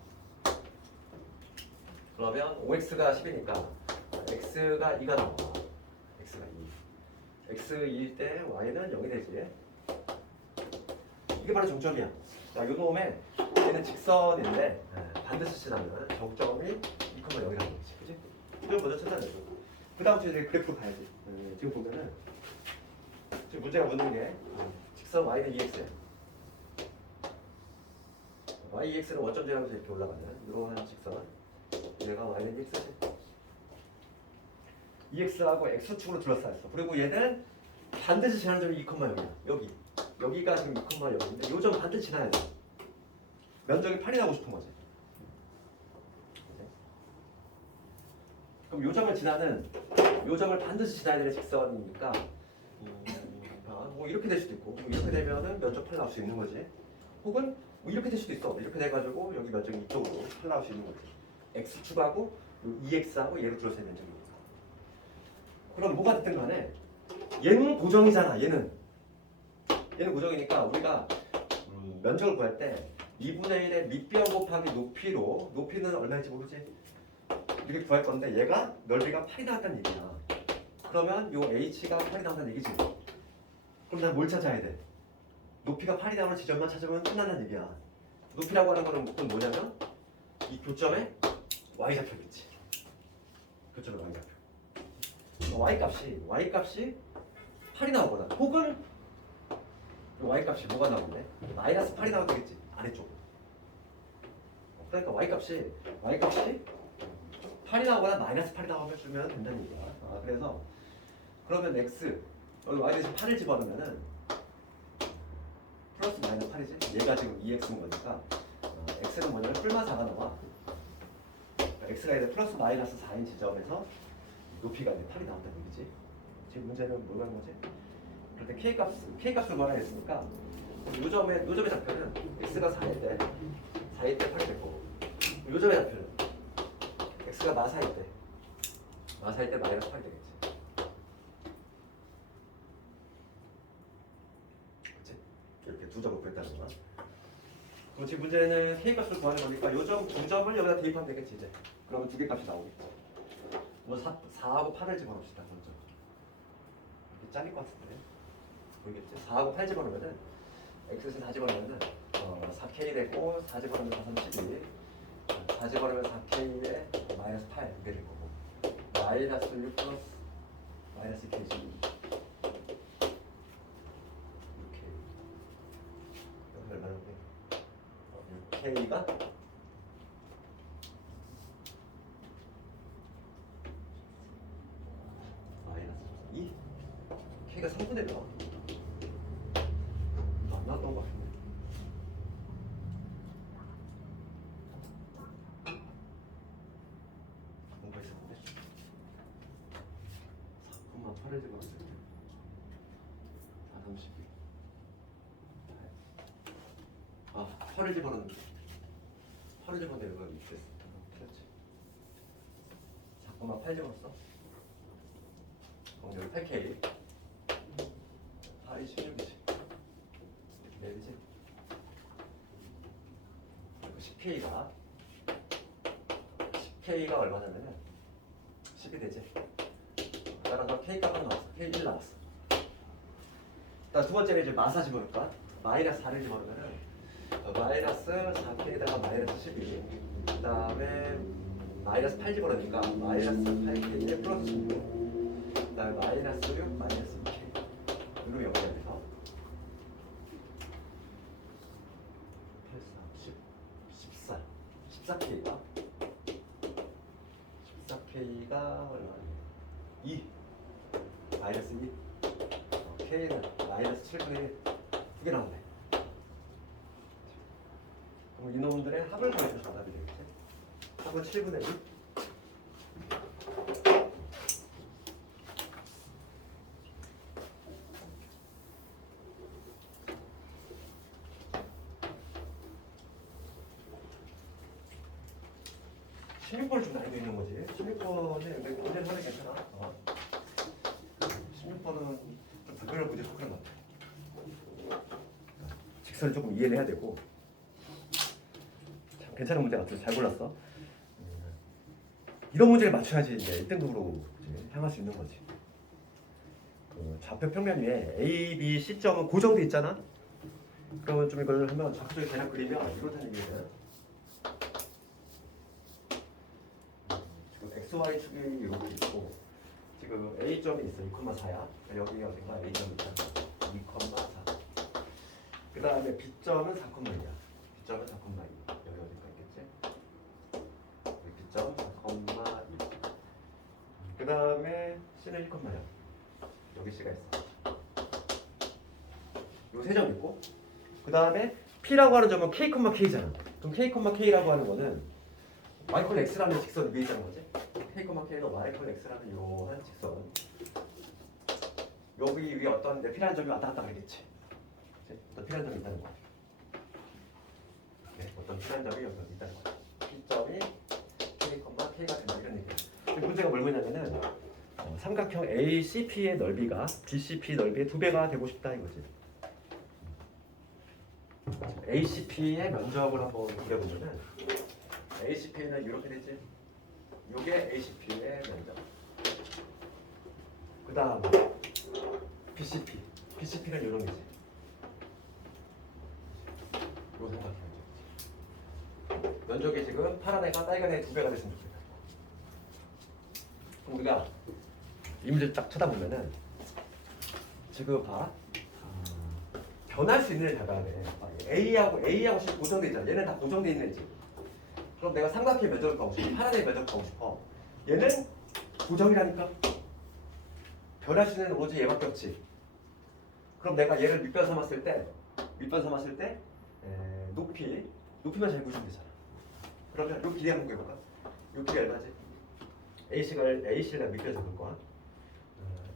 그러면 5x가 10이니까 x가 2가 나와. x가 2. x 2일 때 y는 0이 되지. 이게 바로 정점이야. 자, 요 놈에 얘는 직선인데 반드시 지나면 정점이 2,0이라는 거지. 그치? 이걸 먼저 찾아내고 그 다음부터 이제 그래프로 가야지. 지금 보면은 지금 문제가 묻는 게 직선 y는 2x야. yx는 원점 지나면서 이렇게 올라가는 이런 직선 얘가 y는 2x지. 2x하고 x축으로 둘러싸였어. 그리고 얘는 반드시 지나는 점이 2,0이야. 여기가 지금 2,0인데 요 점 반드시 지나야 돼. 면적이 8이 나고 싶은 거지. 그럼 요 점을 지나는 요 점을 반드시 지나야 되는 직선이니까 뭐 이렇게 될 수도 있고 이렇게 되면은 면적 8 나올 수 있는 거지. 혹은 뭐 이렇게 될 수도 있어. 이렇게 돼가지고 여기 면적이 이쪽으로 8 나올 수 있는 거지. x축하고 2x하고 얘로 둘러싼 면적이니까. 그럼 뭐가 됐든 간에 얘는 고정이잖아. 얘는 고정이니까 우리가 면적을 구할 때 2분의 1의 밑변 곱하기 높이는 얼마인지 모르지? 이렇게 구할 건데 얘가 넓이가 8이 나왔다는 얘기야. 그러면 요 h가 8이 나온다는 얘기지. 그럼 난 뭘 찾아야 돼? 높이가 8이 나오는 지점만 찾으면 끝난다는 얘기야. 높이라고 하는 거는 뭐냐면 이 교점에 y좌표겠지. 교점에 y좌표. y값이 8이 나오거나 혹은 y값이 뭐가 나오는데? 마이너스 8이 나와도 되겠지. 아래쪽. 그러니까 y값이 8이 나오거나 마이너스 8이 나오면 주면 된다는 얘기야. 그래서 그러면 x 여기 y 대신 8을 집어넣으면은 플러스 마이너스 8이지. 얘가 지금 2x인 거니까 x는 뭐냐면 뿔마 4가 나와. 그러니까 x가 이제 플러스 마이너스 4인 지점에서 높이가 이제 8이 나온다는 얘기지. 지금 문제는 뭘 하는 거지? 그런데 K값을 구하라 했으니까 요점의 좌표는 X가 4일 때 8이 될 거고 요점의 좌표는 X가 마사일 때 마이너스 8이 되겠지. 그치? 이렇게 두 점을 구했다는 거야. 그럼 지금 문제는 K값을 구하는 거니까 요점 두 점을 여기다 대입하면 되겠지 이제. 그러면 두 개 값이 나오겠고. 뭐 4하고 8을 집어넣읍시다. 먼저. 이렇게 잘릴 것 같은데. 보이겠지? 4하고 8 집어넣으면은 X에서 4 집어넣으면은 4K 되고 4 집어넣으면 4, 3, 12 4 집어넣으면 4K에 마이너스 8 이게 될 거고 마이너스 6 플러스 마이너스 K 12 이렇게 여기 얼마나 돼? K가 마이너스 2 K가 3분의 1 안 나왔던 거 같은데 뭔가 있었는데 4,8을 집어넣었을 때 4, 32 8을 집어넣는데 8을 집어넣는데 이거 밑에 틀렸지 4,8 집어넣었어 그럼 여기 8K 8이 16이지 이렇게 내리지 그리고 10K가 얼마냐면은 10이 되지 따라서 K값은 나왔어 K 1 나왔어 두 번째는 이제 마사 집어넣을까 마이너스 4를 집어넣으면은 마이너스 4K에다가 마이너스 12 그 다음에 마이너스 8 집어넣으니까 마이너스 8K에 플러스 16 그 다음에 마이너스 6 마이너스 2K 이로 연결해서 8, 4, 14K가 14K가 얼마냐 2 마이너스 2 K는 마이너스 7분의 1 두 개 나오네 그럼 이놈들의 합을 더해서 정답이 되겠지 합은 7분의 1 16번을 좀 난이도 있는 거지 16번은 문제 하는 괜찮아 16번은 좀 불편한 문제 속하는 것 같아 직선을 조금 이해를 해야 되고 참 괜찮은 문제 같아서 잘 골랐어 이런 문제를 맞춰야지 이제 1등급으로 향할 수 있는 거지 좌표 평면 위에 A, B, C점은 고정돼 있잖아 그러면 좀 이걸 하면 좌표적인 대략 그리면 이렇다는 얘기는 XY 축이 이렇게 있고 지금 A점이 있어 2,4야 여기 어딘가 A점이 있잖아 2,4 그 다음에 B점은 4,2야 B점은 4,2 여기 어딘가 있겠지 여기 B점 4,2 그 다음에 C는 1,0 여기 C가 있어 요 세 점 있고 그 다음에 P라고 하는 점은 K, K잖아 그럼 K, K라고 하는 거는 y 콜 x라는 직선 위에 있다는 거지 K, K는 y 콜 x라는 이러한 직선 여기 위에 어떤 P라는 점이 왔다 갔다 가겠지 어떤 P라는 점이 있다는 거야 네, 어떤 P라는 점이 여기 있다는 거야 P점이 K, K가 된다 이런 얘기야 문제가 뭘 보냐면은 삼각형 ACP의 넓이가 BCP 넓이의 2배가 되고 싶다 이거지 ACP의 면적을 한번 그려보면은 ACP는 이렇게 되지 요게 ACP의 면적 그 다음 BCP는 이런 게지 요 삼각형 면적이 지금 파란 애가 빨간 애 2배가 됐으면 좋겠다 그럼 우리가 이 문제 딱 쳐다보면은 지금 봐 변할 수 있는 애를 잡아야 돼 A하고 C 고정돼 있잖아 얘는 다 고정돼 있는 애지 그럼 내가 삼각형의 면적을 구하고 싶어 파란의 면적을 구하고 싶어 얘는 고정이라니까 변할 수 있는 오로지 얘밖에 없지 그럼 내가 얘를 밑변 삼았을 때 높이만 잘 구시면 되잖아 그러면 요 길이 한번 구해볼까? 요 길이 얼마지? AC를 내가 밑변 잡을 거야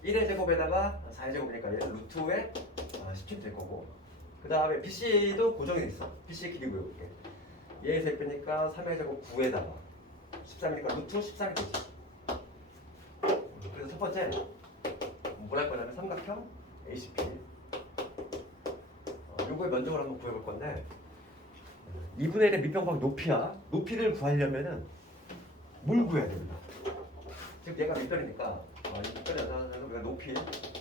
1의 제곱에다가 4의 제곱이니까 얘는 루트 5에 10이 될 거고 그 다음에 BC도 고정이 돼 있어. BC 길이 보여볼게. 얘에서 빼니까 3의 제곱 9에다가 13이니까 루트 13이 되지. 그래서 첫 번째 뭘 할 거냐면 삼각형 ACP 요거의 면적을 한번 구해볼 건데 2분의 1의 밑변방 높이야. 높이를 구하려면은 뭘 구해야 됩니다. 지금 얘가 밑변이니까 밑변이어서 우리가 높이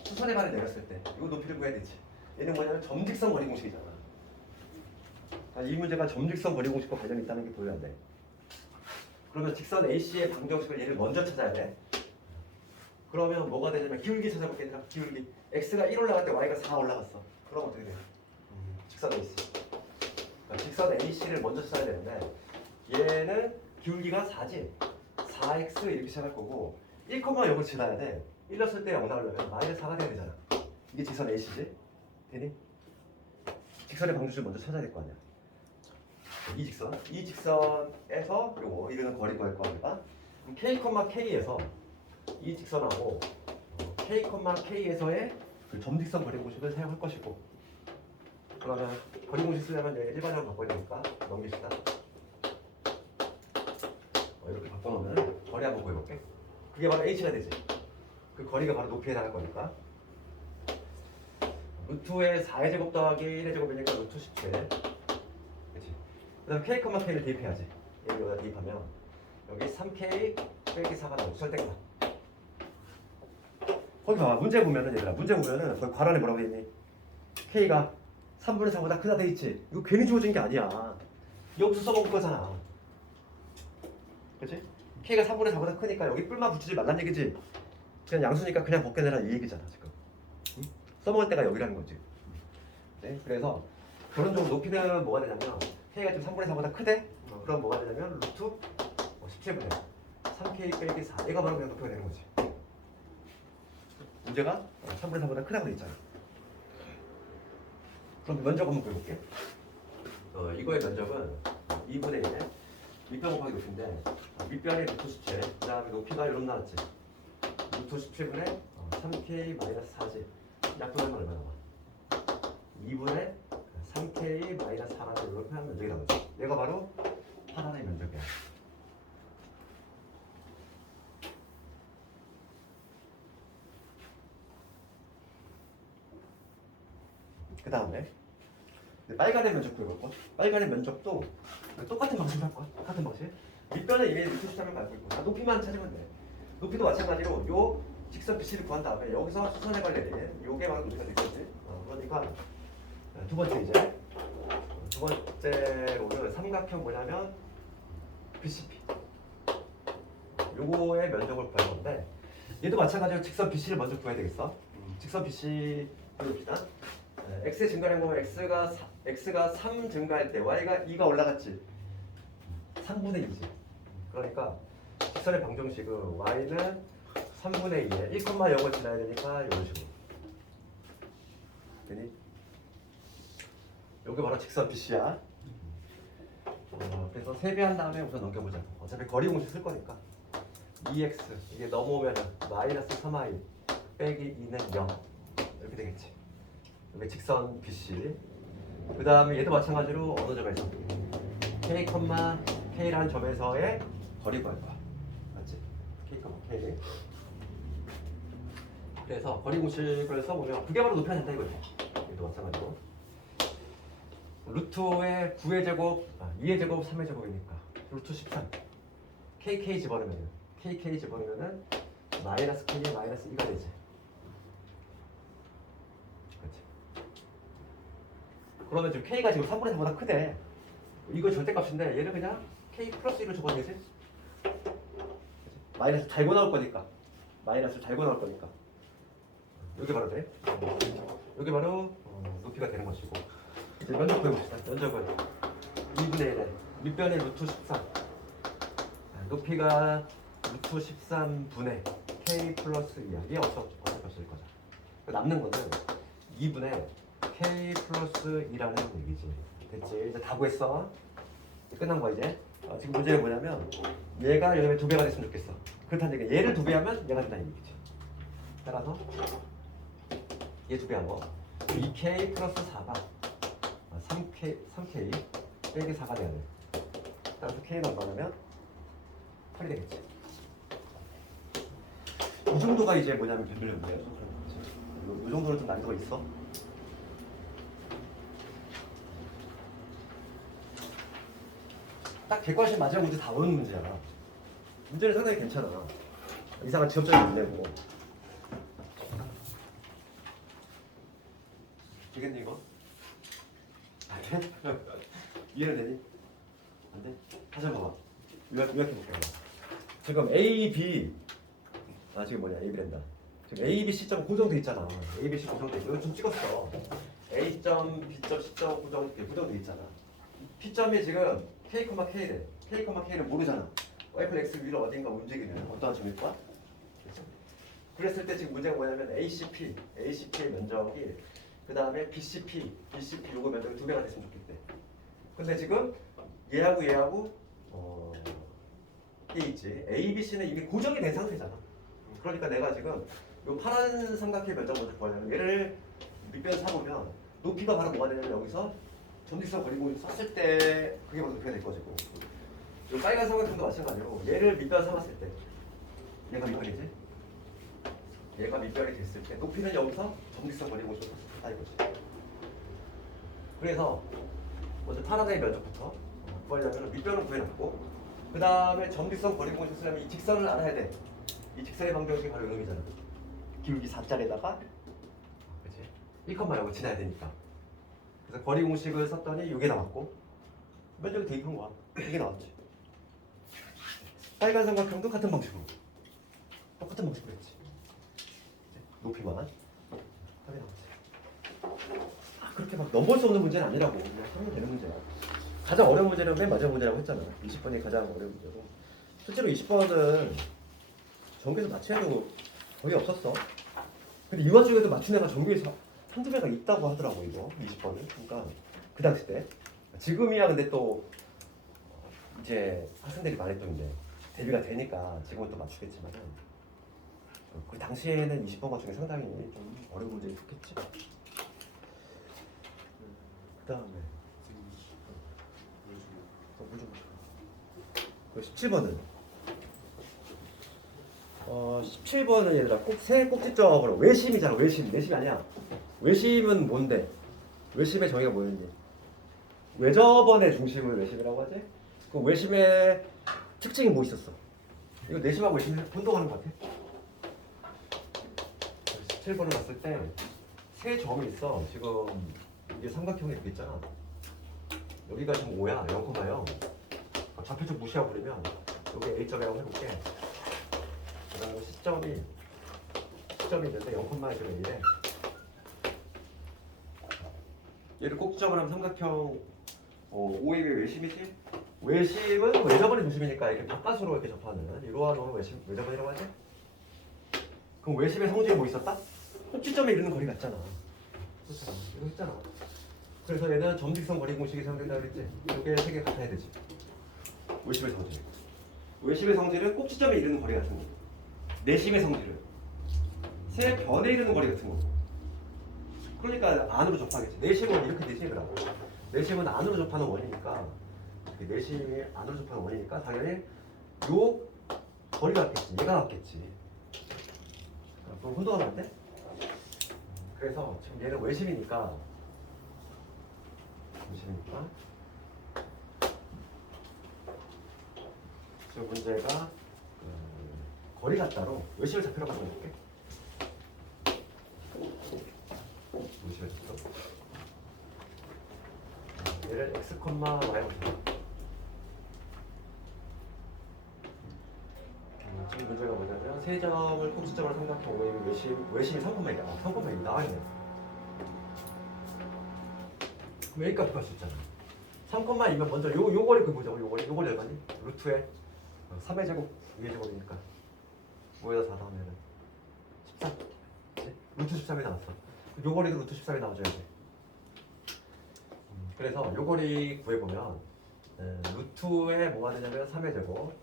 수선의 반을 내렸을 때 이 높이를 구해야 되지. 얘는 뭐냐면 점직선 거리 공식이잖아. 이 문제가 점직선 거리 공식과 관련이 있다는 게 보여야 돼. 그러면 직선 AC의 방정식을 얘를 먼저 찾아야 돼. 그러면 뭐가 되냐면 기울기 찾아볼게. 얘들아. 기울기 x가 1 올라갈 때 y가 4 올라갔어. 그럼 어떻게 돼? 직선 AC. 그러니까 직선 AC를 먼저 찾아야 되는데 얘는 기울기가 4지. 4x 이렇게 시작할 거고 1,0을 지나야 돼. 1 넣었을 때 0 나오려면 마이너스 4가 돼야 되잖아. 이게 직선 AC지? 되니? 직선의 방정식을 먼저 찾아야 될 거 아니야. 이 직선에서 요거 이거는 거리 구할 거니까 그럼 k,k에서 이 직선하고 k,k에서의 그 점직선 거리 공식을 사용할 것이고 그러면 거리 공식 쓰려면 이제 일반적으로 바꿔야 되니까 넘깁시다. 이렇게 바꿔놓으면 거리 한번 구해볼게. 그게 바로 h가 되지. 그 거리가 바로 높이에 나갈 거니까 루트의 4의 제곱 더하기 1의 제곱이니까 루트 17. 그치? 그 다음 k,k를 대입해야지. 얘를 여기다 대입하면 여기 3k 빼기 4가 나오고 절대값. 거기 봐봐. 문제 보면은 얘들아. 문제 보면은 거기 괄호 안에 뭐라고 돼 있니? k가 3분의 4보다 크다 돼 있지. 이거 괜히 주어진 게 아니야. 여기서 써먹을 거잖아. 그치? k가 3분의 4보다 크니까 여기 뿔만 붙이지 말란 얘기지. 그냥 양수니까 그냥 벗겨내라 이 얘기잖아 지금. 응? 써먹을 때가 여기라는 거지. 네? 그래서 결론적으로 높이는 뭐가 되냐면 k가 지금 3분의 4보다 크대? 그럼 뭐가 되냐면 루트 17분의 3k 빼기 4 얘가 바로 그냥 높이가 되는 거지. 문제가 3분의 4보다 크다고 돼 있잖아. 그럼 면적 한번 구해볼게. 이거의 면적은 2분의 1에 밑변 곱하기 높이인데 밑변이 루트 17, 그 다음에 높이가 이렇게 나왔지. 루트 17분의 3k 마이너스 4지. 약분하면 얼마 나와? 2분의 3k 마이너스 4라는 이렇게 하면 면적이 나오지. 얘가 바로 하나의 면적이야. 그 다음에 빨간의 면적 구해볼까? 빨간의 면적도 똑같은 방식으로 할 거야. 똑같은 방식. 밑변은 이미 루트 13을 알고 있고 높이만 찾으면 돼. 높이도 마찬가지로 요 직선 BC를 구한 다음에 여기서 수선해 관련된 요게 바로 높이가 되겠지. 그러니까 두 번째 이제 두 번째로는 삼각형 뭐냐면 BCP 요거의 면적을 구할 건데 얘도 마찬가지로 직선 BC를 먼저 구해야 되겠어. 직선 BC 보여봅시다. x의 증가량 보면 x가 3 증가할 때 y가 2가 올라갔지. 3분의 2지. 그러니까 직선의 방정식은 y는 3분의 2에 1,0을 지나야 되니까 이런 식으로. 되니? 여기 바로 직선 BC야. 그래서 세배한 다음에 우선 넘겨보자. 어차피 거리 공식 쓸 거니까. 2x 이게 넘어오면 마이너스 3y 빼기 2는 0 이렇게 되겠지. 여기 직선 BC. 그 다음에 얘도 마찬가지로 어느 점에서 k, k라는 점에서의 거리 구할 거야. 맞지? k, k. 그래서 거리 공식을 써보면 그게 바로 높이가 된다 이거지. 얘도 마찬가지로. 루트의 9의 제곱, 2의 제곱, 3의 제곱이니까 루트 13. kk 집어넣으면 kk 집어넣으면은 마이너스 k 마이너스 2가 되지. 그러면 지금 k가 지금 3분의 4보다 크대. 이거 절대값인데 얘를 그냥 k 플러스 1로 적어내지. 마이너스 달고 나올 거니까. 마이너스 달고 나올 거니까. 여기 바로 돼. 여기 바로 높이가 되는 것이고. 이제 면적 구해봅시다. 면적은 2분의 1에 밑변의 루트 13. 높이가 루트 13분의 k 플러스 2야. 이게 어떤 값일 거죠. 남는 거는 2분의 k 플러스 2라는 얘기지. 됐지? 이제 다 구했어. 끝난 거야 이제. 지금 문제가 뭐냐면 얘가 여름에 2배가 됐으면 좋겠어. 그렇다는 얘기는 얘를 2배 하면 얘가 된다는 얘기지. 따라서 얘 두 배 하고 2k 플러스 4가 3k 빼기 4가 돼야 돼. 따라서 k는 얼마냐면 8이 되겠지. 이 정도가 이제 뭐냐면 변별력인데요. 이 정도는 좀 난이도가 있어. 딱 객관식 마지막 문제 다 오는 문제야. 문제는 상당히 괜찮아. 이상한 지엽적인 문제고. 되겠니 이거? 안 돼? 이해는 되니? 안 돼? 다시 한번 봐봐. 요약해볼게요. 지금 A, B 지금 뭐냐 A, B랜다. 지금 A, B, C점 고정돼 있잖아. A, B, C 고정돼 있어. 이거 좀 찍었어. A점, B점, C점 고정돼 있잖아. P점이 지금 K, K래. K, K를 모르잖아. F, X 위로 어딘가 움직이는 어떠한 점일 거야? 그렇죠? 그랬을 때 지금 문제가 뭐냐면 ACP의 면적이 그 다음에 BCP 요거 면적이 2배가 됐으면 좋겠대. 근데 지금 얘하고 이게 있지. A, B, C는 이미 고정이 된 상태잖아. 그러니까 내가 지금 이 파란 삼각형 면적 먼저 구하려면 얘를 밑변 사보면 높이가 바로 뭐가 되냐면 여기서 점직선 거리공을 썼을 때 그게 먼저 높이가 될 것이고 이 빨간 삼각형도 마찬가지로 얘를 밑변 삼았을 때 얘가 밑변이지. 얘가 밑변이 됐을 때 높이는 여기서 점직선 거리공을 썼다 이거지. 그래서 먼저 파란의 면적부터 구하려면 밑변을 구해놨고 그 다음에 점직선 거리공을 쓰려면 이 직선을 알아야 돼. 이 직선의 방정식이 바로 이놈이잖아. 기울기 4짜리에다가 그치? 1컴마라고 지나야 되니까. 그래서 거리 공식을 썼더니 이게 나왔고 면적이 대입한 거야. 이게 나왔지. 빨간 삼각형도 같은 방식으로 똑같은 방식으로 했지. 높이만 답이 나왔지. 그렇게 막 넘볼 수 없는 문제는 아니라고. 그냥 하면 되는 문제야. 가장 어려운 문제는 맨 마지막 문제라고 했잖아. 20번이 가장 어려운 문제고 실제로 20번은 전교에서 맞춰야 되고 거의 없었어. 근데 이 와중에도 맞춘 애가 전교에서 한두 배가 있다고 하더라고 이거 20번을. 그러니까 그 당시 때 지금이야 근데 또 이제 학생들이 많이 또 이제 대비가 되니까 지금은 또 맞추겠지만은 그 당시에는 20번 맞추기 상당히 좀 어려운 문제를 줬겠지. 그 다음에 그 17번은 17번은 얘들아 세 꼭지점으로 외심이잖아. 내심이 아니야. 외심은 뭔데? 외심의 정의가 뭐였니? 외접원의 중심을 외심이라고 하지? 그 외심의 특징이 뭐 있었어? 이거 내심하고 외심이 혼동하는 것 같아? 17번을 봤을 때 세 점이 있어. 지금 이게 삼각형이 이렇게 있잖아. 여기가 지금 5야. 0,0. 좌표쪽 무시하고 그러면 여기 A점이라고 해볼게. 그 다음에 시점이 있는데 0,1에 지금 이래. 얘를 꼭지점을 하면 삼각형 5의 외심이지? 외심은 외접원의 중심이니까 이렇게 바깥으로 이렇게 접하는 이러한 놈을 외접원이라고 하지? 그럼 외심의 성질이 뭐 있었다? 꼭지점에 이르는 거리 같잖아. 그렇잖아. 이거 있잖아. 그래서 얘는 점직선 거리 공식이 사용된다고 그랬지? 이게 세 개 같아야 되지. 외심의 성질. 외심의 성질은 꼭지점에 이르는 거리 같은 거. 내심의 성질은 세 변에 이르는 거리 같은 거고. 그러니까 안으로 접하겠지. 내심은 이렇게 되지 그러고. 내심은 안으로 접하는 원이니까 내심이 안으로 접하는 원이니까 당연히 요 거리가 같겠지. 얘가 같겠지. 그럼 혼동하면 안 돼? 그래서 지금 얘는 외심이니까 지금 문제가 거리 같다로 외심을 잡히라고 써볼게. 외심을 잡혀. 얘를 x, y로 줘. 지금 문제가 뭐냐면 세 점을 꼭지점으로 삼각형 5의 외심이 3,2야. 3,2 나와있네. 그럼 여기까지 갈 수 있잖아. 3,2면 먼저 요 거리 그 보자고. 요 거리 얼마니? 루트에 3의 제곱 2의 제곱이니까 5에다 4 하면은 13. 그치? 루트 13이 나왔어. 요 거리도 루트 13이 나와줘야지. 그래서 요 거리 구해보면 루트에 뭐가 되냐면 3의 제곱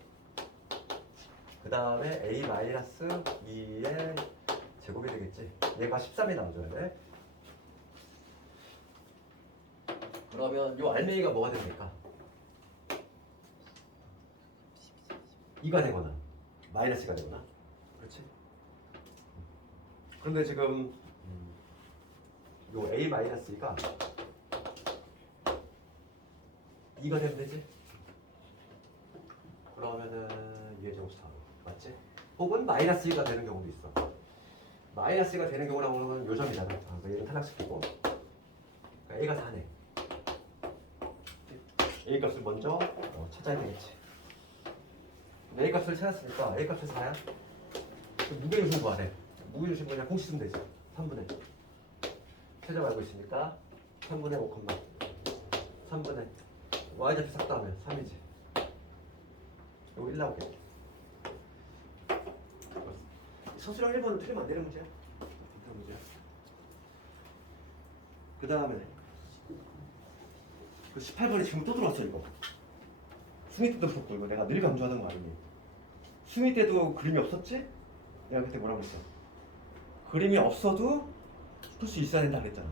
그 다음에 a-2의 제곱이 되겠지. 얘가 13이 나와줘야 돼. 그러면 요 알맹이가 뭐가 됩니까? 2가 되거나 마이너스가 되거나. 그렇지? 그런데 지금 요 a-2가 2가 되면 되지? 그러면은 2의 제곱 4 맞지? 혹은 마이너스 2가 되는 경우도 있어. 마이너스 2가 되는 경우라고 하는 건 요점이잖아. 얘는 탈락시키고 그러니까 a가 4네. a 값을 먼저 찾아야 되겠지. a 값을 찾았으니까 a 값은 4야. 무게중심 구하래. 무게중심 그냥 공식 쓰면 되지. 3분의 최저 알고 있으니까 3분의 5, 3분의 y좌표 싹 다 하면 3이지. 이거 1 나오겠지. 서술형 1번은 틀리면 안 되는 문제야. 그 다음에 그 18번에 지금 또 들어왔어 이거. 숭이 때도 그렇고 이거 내가 늘 강조하던 거 아니니? 숭이 때도 그림이 없었지? 내가 그때 뭐라고 했어? 그림이 없어도 풀 수 있어야 된다 그랬잖아.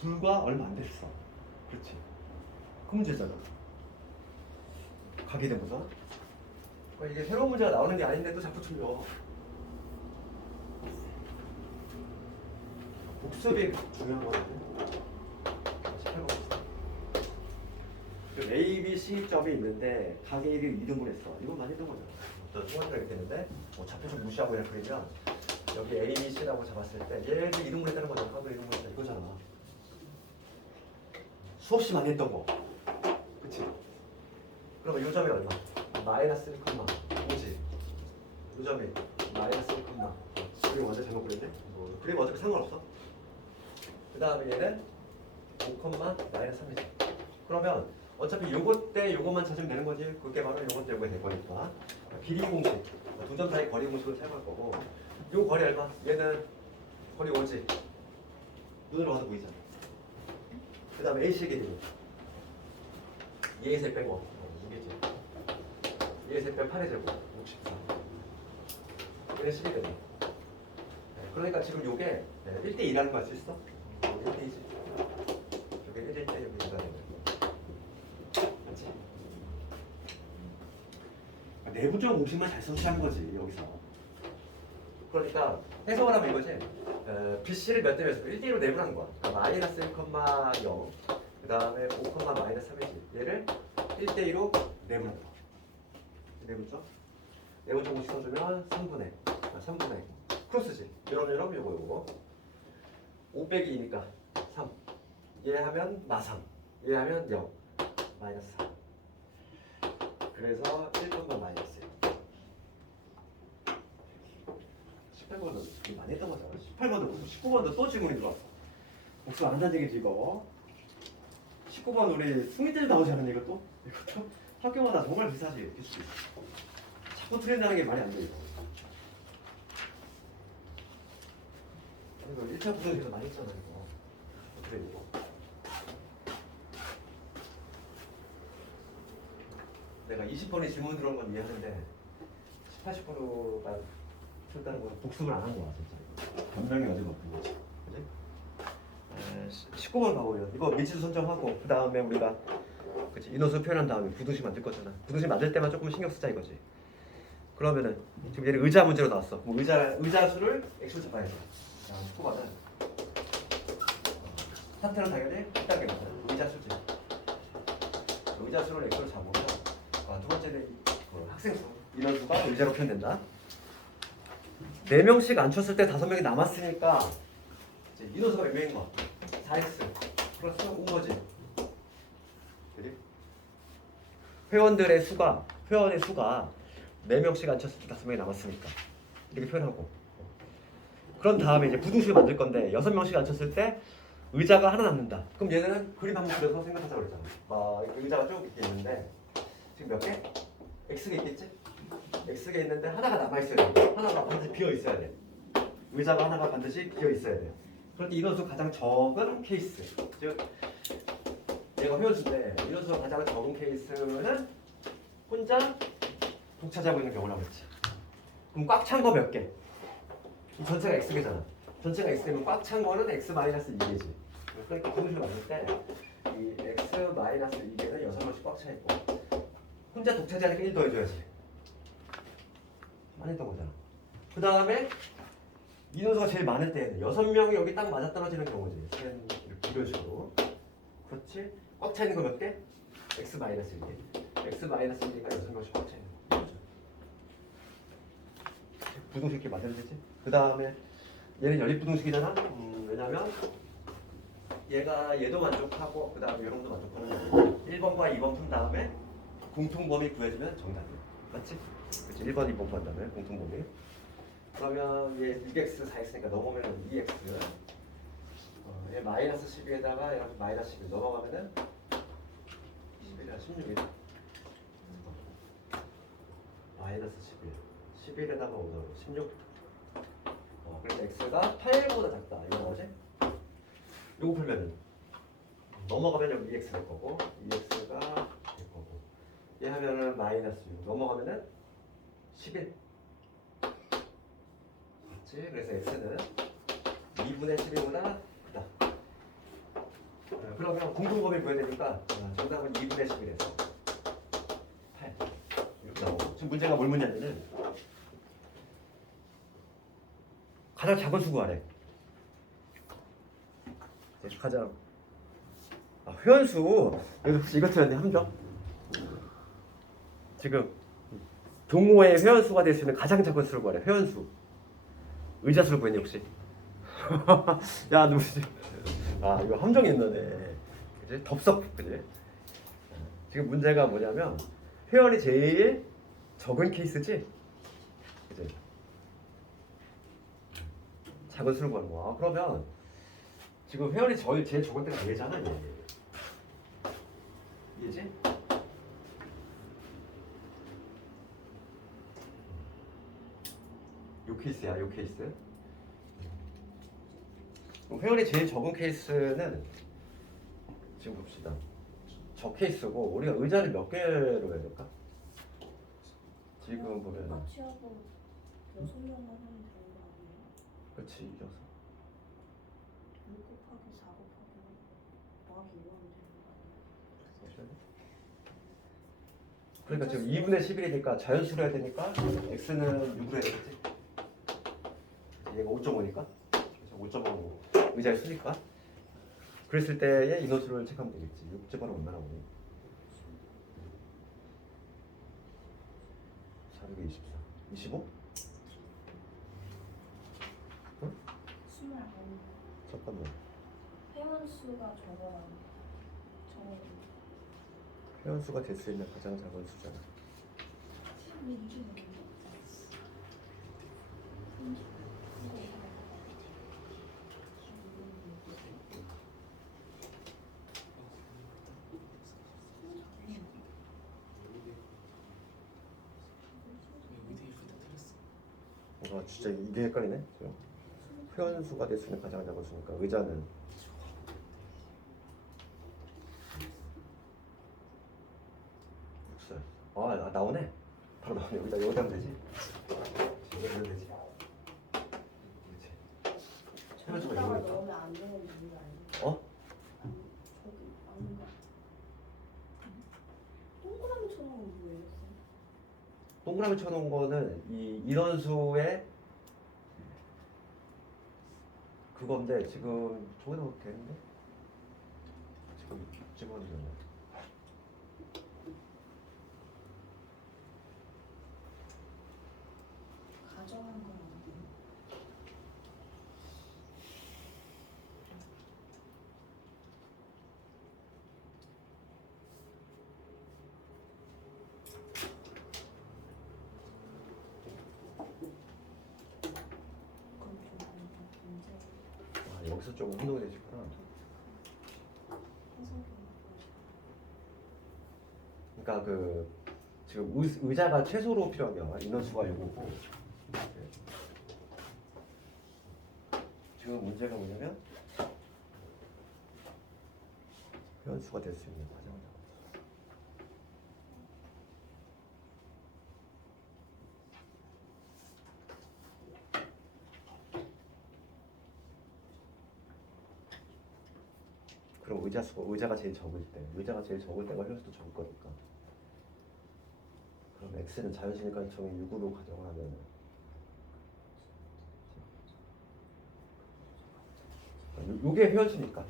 불과 얼마 안 됐어. 그렇지. 그 문제잖아. 가게 된 거잖아. 그러니까 이게 새로운 문제가 나오는 게 아닌데 또 자꾸 틀려. 복습이 중요한 거거든. 18번 봅시다. A, B, C 점이 있는데 각 A를 2등분 했어. 이건 많이 했던 거잖아. 또 중간에 이렇게 되는데 자꾸 좀 무시하고 그냥 그리면 여기 A, B, C라고 잡았을 때 얘를 2등분 했다는 거잖아. 각을 2등분 했다 이거잖아. 수없이 많이 했던 거. 그치? 그러면 이 점이 얼마? 마이너스 1,5지. 이 점이 마이너스 1, 그림 완전 잘못 그렸네? 그림 어차피 상관없어. 그 다음에 얘는 5, 마이너스 3이지. 그러면 어차피 요것 때 요것만 찾으면 되는 거지. 그게 바로 요것 때 요거 될 거니까. 길이 공식, 두 점 사이 거리 공식을 사용할 거고. 요 거리 얼마? 얘는 거리 5지. 눈으로 봐도 보이잖아. 그 다음에 A식 길이. 얘의 세 빼고 6이지. 얘의 세 빼면 8의 제곱 64. 얘는 10이 되네. 그러니까 지금 요게 1대2라는 거 알 수 있어? 1대2지. 요게 1대1 때 여기 2가 되는 거. 맞지? 내부적 공식만 잘 성취하는 거지 여기서. 그러니까 해석을 하면 이거지. BC를 몇 대 몇으로 1대1로 내분한 거야. 그러니까 마이너스 1,0 그 다음에 5, 마이너스 3이지. 얘를 1대2로 내분한 거. 내분죠? 내분적 공식 써주면 3분의 크로스지. 이러면 요거 5 빼기 2니까 3. 얘 하면 마삼. 얘 하면 0. 마이너스 4. 그래서 1, 마이너스 1. 18번은 많이 했던 거잖아. 18번도 그렇고 19번도 또 질문이 들어왔어. 복수 안 한다는 얘기지 이거. 19번 우리 승희들 나오지 않은 이것도? 이것도 학교마다 정말 비슷하지. 자꾸 틀린다는 게 말이 안 돼 이거. 이거 1차 부정에서 많이 했잖아 이거. 어떻게 이거? 내가 20번의 질문 들어온 건 이해하는데 80%가 틀렸다는 건 복습을 안 한 거야 진짜. 변명이 어제 없는 거지. 그지? 19번 가보면 이거 미지수 선정하고 그 다음에 우리가 그치 인원수 표현한 다음에 부등식 만들 거잖아. 부등식 만들 때만 조금 신경 쓰자 이거지. 그러면은 지금 얘를 의자 문제로 나왔어. 뭐 의자 수를 x로 잡아야 돼. 자, 19번은 사태는 당연히 1단계거든. 의자 수지. 의자 수를 x로 잡으면 두 번째는 학생 수, 인원수가 의자로 표현된다. 4명씩 앉혔을 때 5명이 남았으니까 이제 인원수가 몇 명인 거야? 4x 플러스 5거지. 회원의 수가 4명씩 앉혔을 때 5명이 남았으니까 이렇게 표현하고, 그런 다음에 이제 부등식을 만들 건데 6명씩 앉혔을 때 의자가 하나 남는다. 그럼 얘는 그림 한번 그려서 생각하자 그랬잖아. 의자가 쭉 이렇게 있는데 지금 몇 개? x가 있겠지? x가 있는데 하나가 남아있어야 돼. 하나가 반드시 비어있어야 돼. 의자가 하나가 반드시 비어있어야 돼. 그럴 때 인원수 가장 적은 케이스, 즉 얘가 회원수인데 인원수가 가장 적은 케이스는 혼자 독차지하고 있는 경우라고 했지. 그럼 꽉 찬 거 몇 개? 이 전체가 x개잖아. 전체가 x되면 꽉 찬 거는 x 마이너스 2개지. 그러니까 공식을 만들 때 이 x 마이너스 2개는 6번씩 꽉 차 있고 혼자 독차지하니까 1 더해줘야지. 안 했던 거잖아. 그 다음에 인원수가 제일 많을 때에는 6명이 여기 딱 맞아떨어지는 경우지. 이런 식으로. 그렇지? 꽉 차 있는 거 몇 개? x 마이너스 1개. x 마이너스 1개가 6명씩 꽉 차 있는 거. 부등식 이렇게 만들면 되지? 그 다음에 얘는 연립부등식이잖아? 왜냐면 얘가 얘도 만족하고 그 다음에 이런 것도 만족하는 거고 1번과 2번 푼 다음에 공통범위 구해주면 정답이야. 맞지? 그치? 1번, 2번 푼 다음에 공통범위. 그러면 얘 6x, 4x니까 넘어오면 2x. 얘 마이너스 12에다가 이렇게 마이너스 11 넘어가면은 11이야 16이야. 마이너스 11. 11에다가 5 16. 그래서 x가 8보다 작다. 이거 뭐지? 요거 풀면은 넘어가면 2x 될 거고 2x가 될 거고 얘 하면은 마이너스 6 넘어가면은 11. 그렇지? 그래서 x는 2분의 11보다 크다. 그러면 공통범위 구해야 되니까 정답은 2분의 11에서 8 이렇게 나오고 지금 문제가 뭘 묻냐면은 가장 작은 수 구하래. 가장 회원수 여기서 이거 틀렸네. 함정. 지금 동호회 회원수가 될 수 있는 가장 작은 수를 구하래. 회원수. 의자수를 구했니 혹시? 야 누구지? 아 이거 함정이 있네. 그지? 덥석 그지? 지금 문제가 뭐냐면 회원이 제일 적은 케이스지? 그지? 작은 수를 구하는 거야. 그러면 지금 회원이 제일 적은 때가 얘잖아. 얘지? 요 케이스야. 요 케이스. 그럼 회원이 제일 적은 케이스는 지금 봅시다. 저 케이스고 우리가 의자를 몇 개로 해야 될까? 지금 보면 같이 하고 6명만 하면 되는 거 아니에요? 그렇지 이겨서 6 곱하기 4 곱하기 더하기 2 하면 되는 거 아니에요? 그러니까 지금 2분의 11이니까 자연수로 해야 되니까 x는 6으로 해야 되겠지? 얘가 5.5니까 5.5 의자에 쓰니까 그랬을 때의 인원수를 체크하면 되겠지. 6제곱은 얼마나 오니? 424 25? 응? 29. 잠깐만. 회원수가 적어라는 회원수가 될 수 있는 가장 작은 수잖아. 근데 이게 뭔데? 뭔가 진짜 이게 헷갈리네. 지금. 회원수가 될 수 있는 가장 작은 수니까 의자는 나오네. 바로 나오네. 여기다 하면 되지. 여기다 하면 되지. 그렇지. 회원수가 저기다가 이거니까. 넣으면 안 되는 이유 아니에요? 어? 저기 아닌가? 동그라미 쳐놓은 건 뭐예요? 동그라미 쳐놓은 거는 이 인원수의 그건데 지금 저기다 넣어도 되는데 지금 집어넣으면 가정한 건 아니에요? 그럼 좀 문제 여기서 조금 혼동이 되시구나. 해석이 그러니까 그 지금 의자가 최소로 필요한 경우 인원수가 요거고 지금 문제가 뭐냐면 회원수가 될 수 있는 과정을 그럼 의자가 제일 적을 때, 의자가 제일 적을 때가 회로수도 적을 거니까. 그럼 x는 자연수니까 처음에 6으로 가정을 하면 요게 회원수니까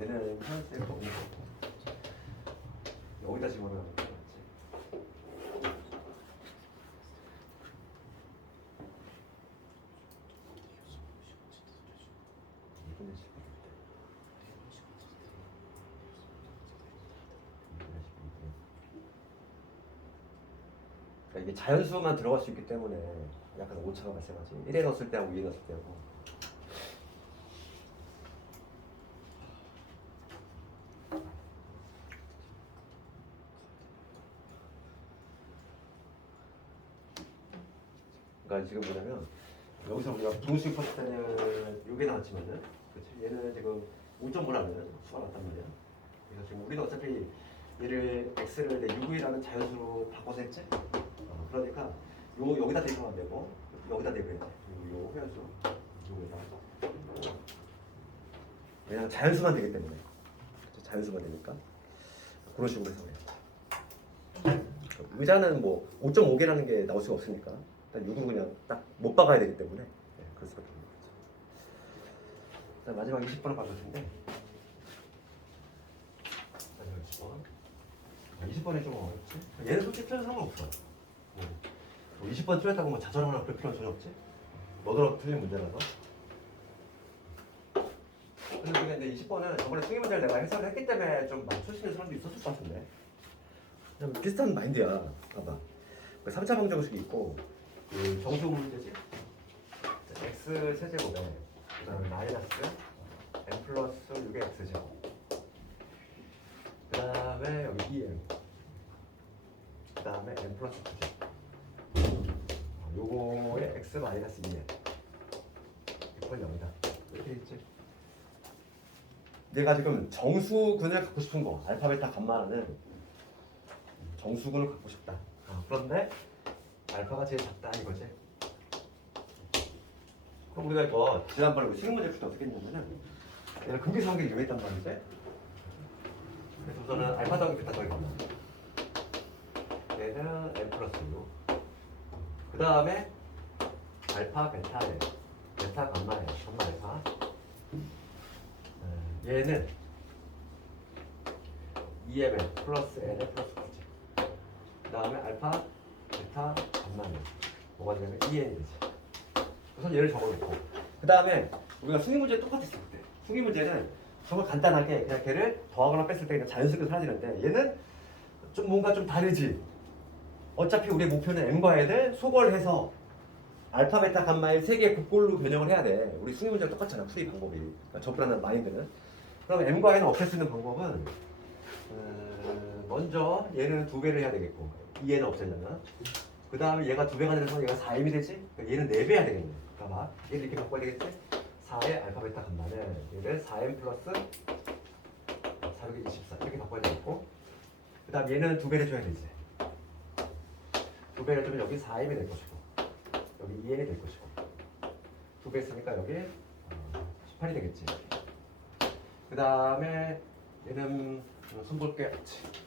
얘는 회원수에 없는 거고 여기다 집어넣으면 되겠지. 그러니까 이게 자연수만 들어갈 수 있기 때문에 약간 오차가 발생하지. 1에 넣었을 때하고 2에 넣었을 때하고. 그러니까 지금 뭐냐면 여기서 우리가 분수 풀었을 때는 이게 나왔지만은 그렇지? 얘는 지금 5.5라는 수가 나왔단 말이야. 그래서 지금 우리가 어차피 얘를 x를 내 6이라는 자연수로 바꿔서 했지? 그러니까 여기다 대입하면 되고 여기다 대입해야 돼. 요 회원수 여기다. 왜냐면 자연수만 되기 때문에. 자연수만 되니까 그런 식으로 해서 그래. 의자는 뭐 5.5개라는 게 나올 수가 없으니까 일단 6은 그냥 딱 못 박아야 되기 때문에 그럴 수밖에 없는 거죠. 자, 마지막 20번을 봐줄 텐데 마지막 20번 20번이 좀 어렵지? 얘는 솔직히 틀려도 상관없어. 20번 틀렸다고 뭐 자전거나 그럴 필요는 전혀 없지? 너더러 틀린 문제라서. 근데 이제 20번은 저번에 승희 문제를 내가 해설을 했기 때문에 좀 맞출 수 있는 사람도 있었을 것 같은데 그냥 비슷한 마인드야. 봐봐 3차 방정식이 있고 그 정수 문제지? x 세제곱에 그 다음에 마이너스 n 플러스 6의 x제곱 그 다음에 여기 2m 그 다음에 n 플러스 9제곱 요거에 x 마이너스 2m 이건 0이다 이렇게 있지. 내가 지금 정수근을 갖고 싶은 거 알파 베타 감마라는 정수근을 갖고 싶다. 그런데 알파가 제일 작다 이거지. 그럼 우리가 이거 지난번에 우리 수능 문제 풀 때 어떻게 했냐면은 얘는 금기사항이 유명했단 말이지. 그래서 우선은 알파 더하기 베타 더하기 감마 얘는 n 플러스 6 그 다음에 알파 베타에 베타 감마에 감마 알파 얘는 2mn 플러스 n 플러스 9지. 그 다음에 알파 베타 감마는 뭐가 되냐면 2n이 되지. 우선 얘를 적어놓고 그 다음에 우리가 수기 문제 똑같았을 때 수기 문제는 정말 간단하게 그냥 걔를 더하거나 뺐을 때 그냥 자연스럽게 사라지는데 얘는 좀 뭔가 좀 다르지. 어차피 우리의 목표는 m과 n을 소거해서 알파 베타 감마의 세 개의 곡골로 변형을 해야 돼. 우리 수기 문제랑 똑같잖아 풀이 방법이. 그러니까 저보다는 마인드는. 그럼 m과 n을 없앨 수 있는 방법은 먼저 얘는 2배를 해야 되겠고 2n을 없애려면 그 다음에 얘가 2배가 되는 건 얘가 4m이 되지? 그러니까 얘는 4배 해야 되겠네. 봐봐 얘를 이렇게 바꿔야 되겠지? 4의 알파 베타 감마는 얘를 4m 플러스 4의 24 이렇게 바꿔야 되겠고 그 다음 얘는 2배를 줘야 되지. 2배를 주면 여기 4m이 될 것이고 여기 2n이 될 것이고 2배 했으니까 여기 18이 되겠지. 그 다음에 얘는 손 볼게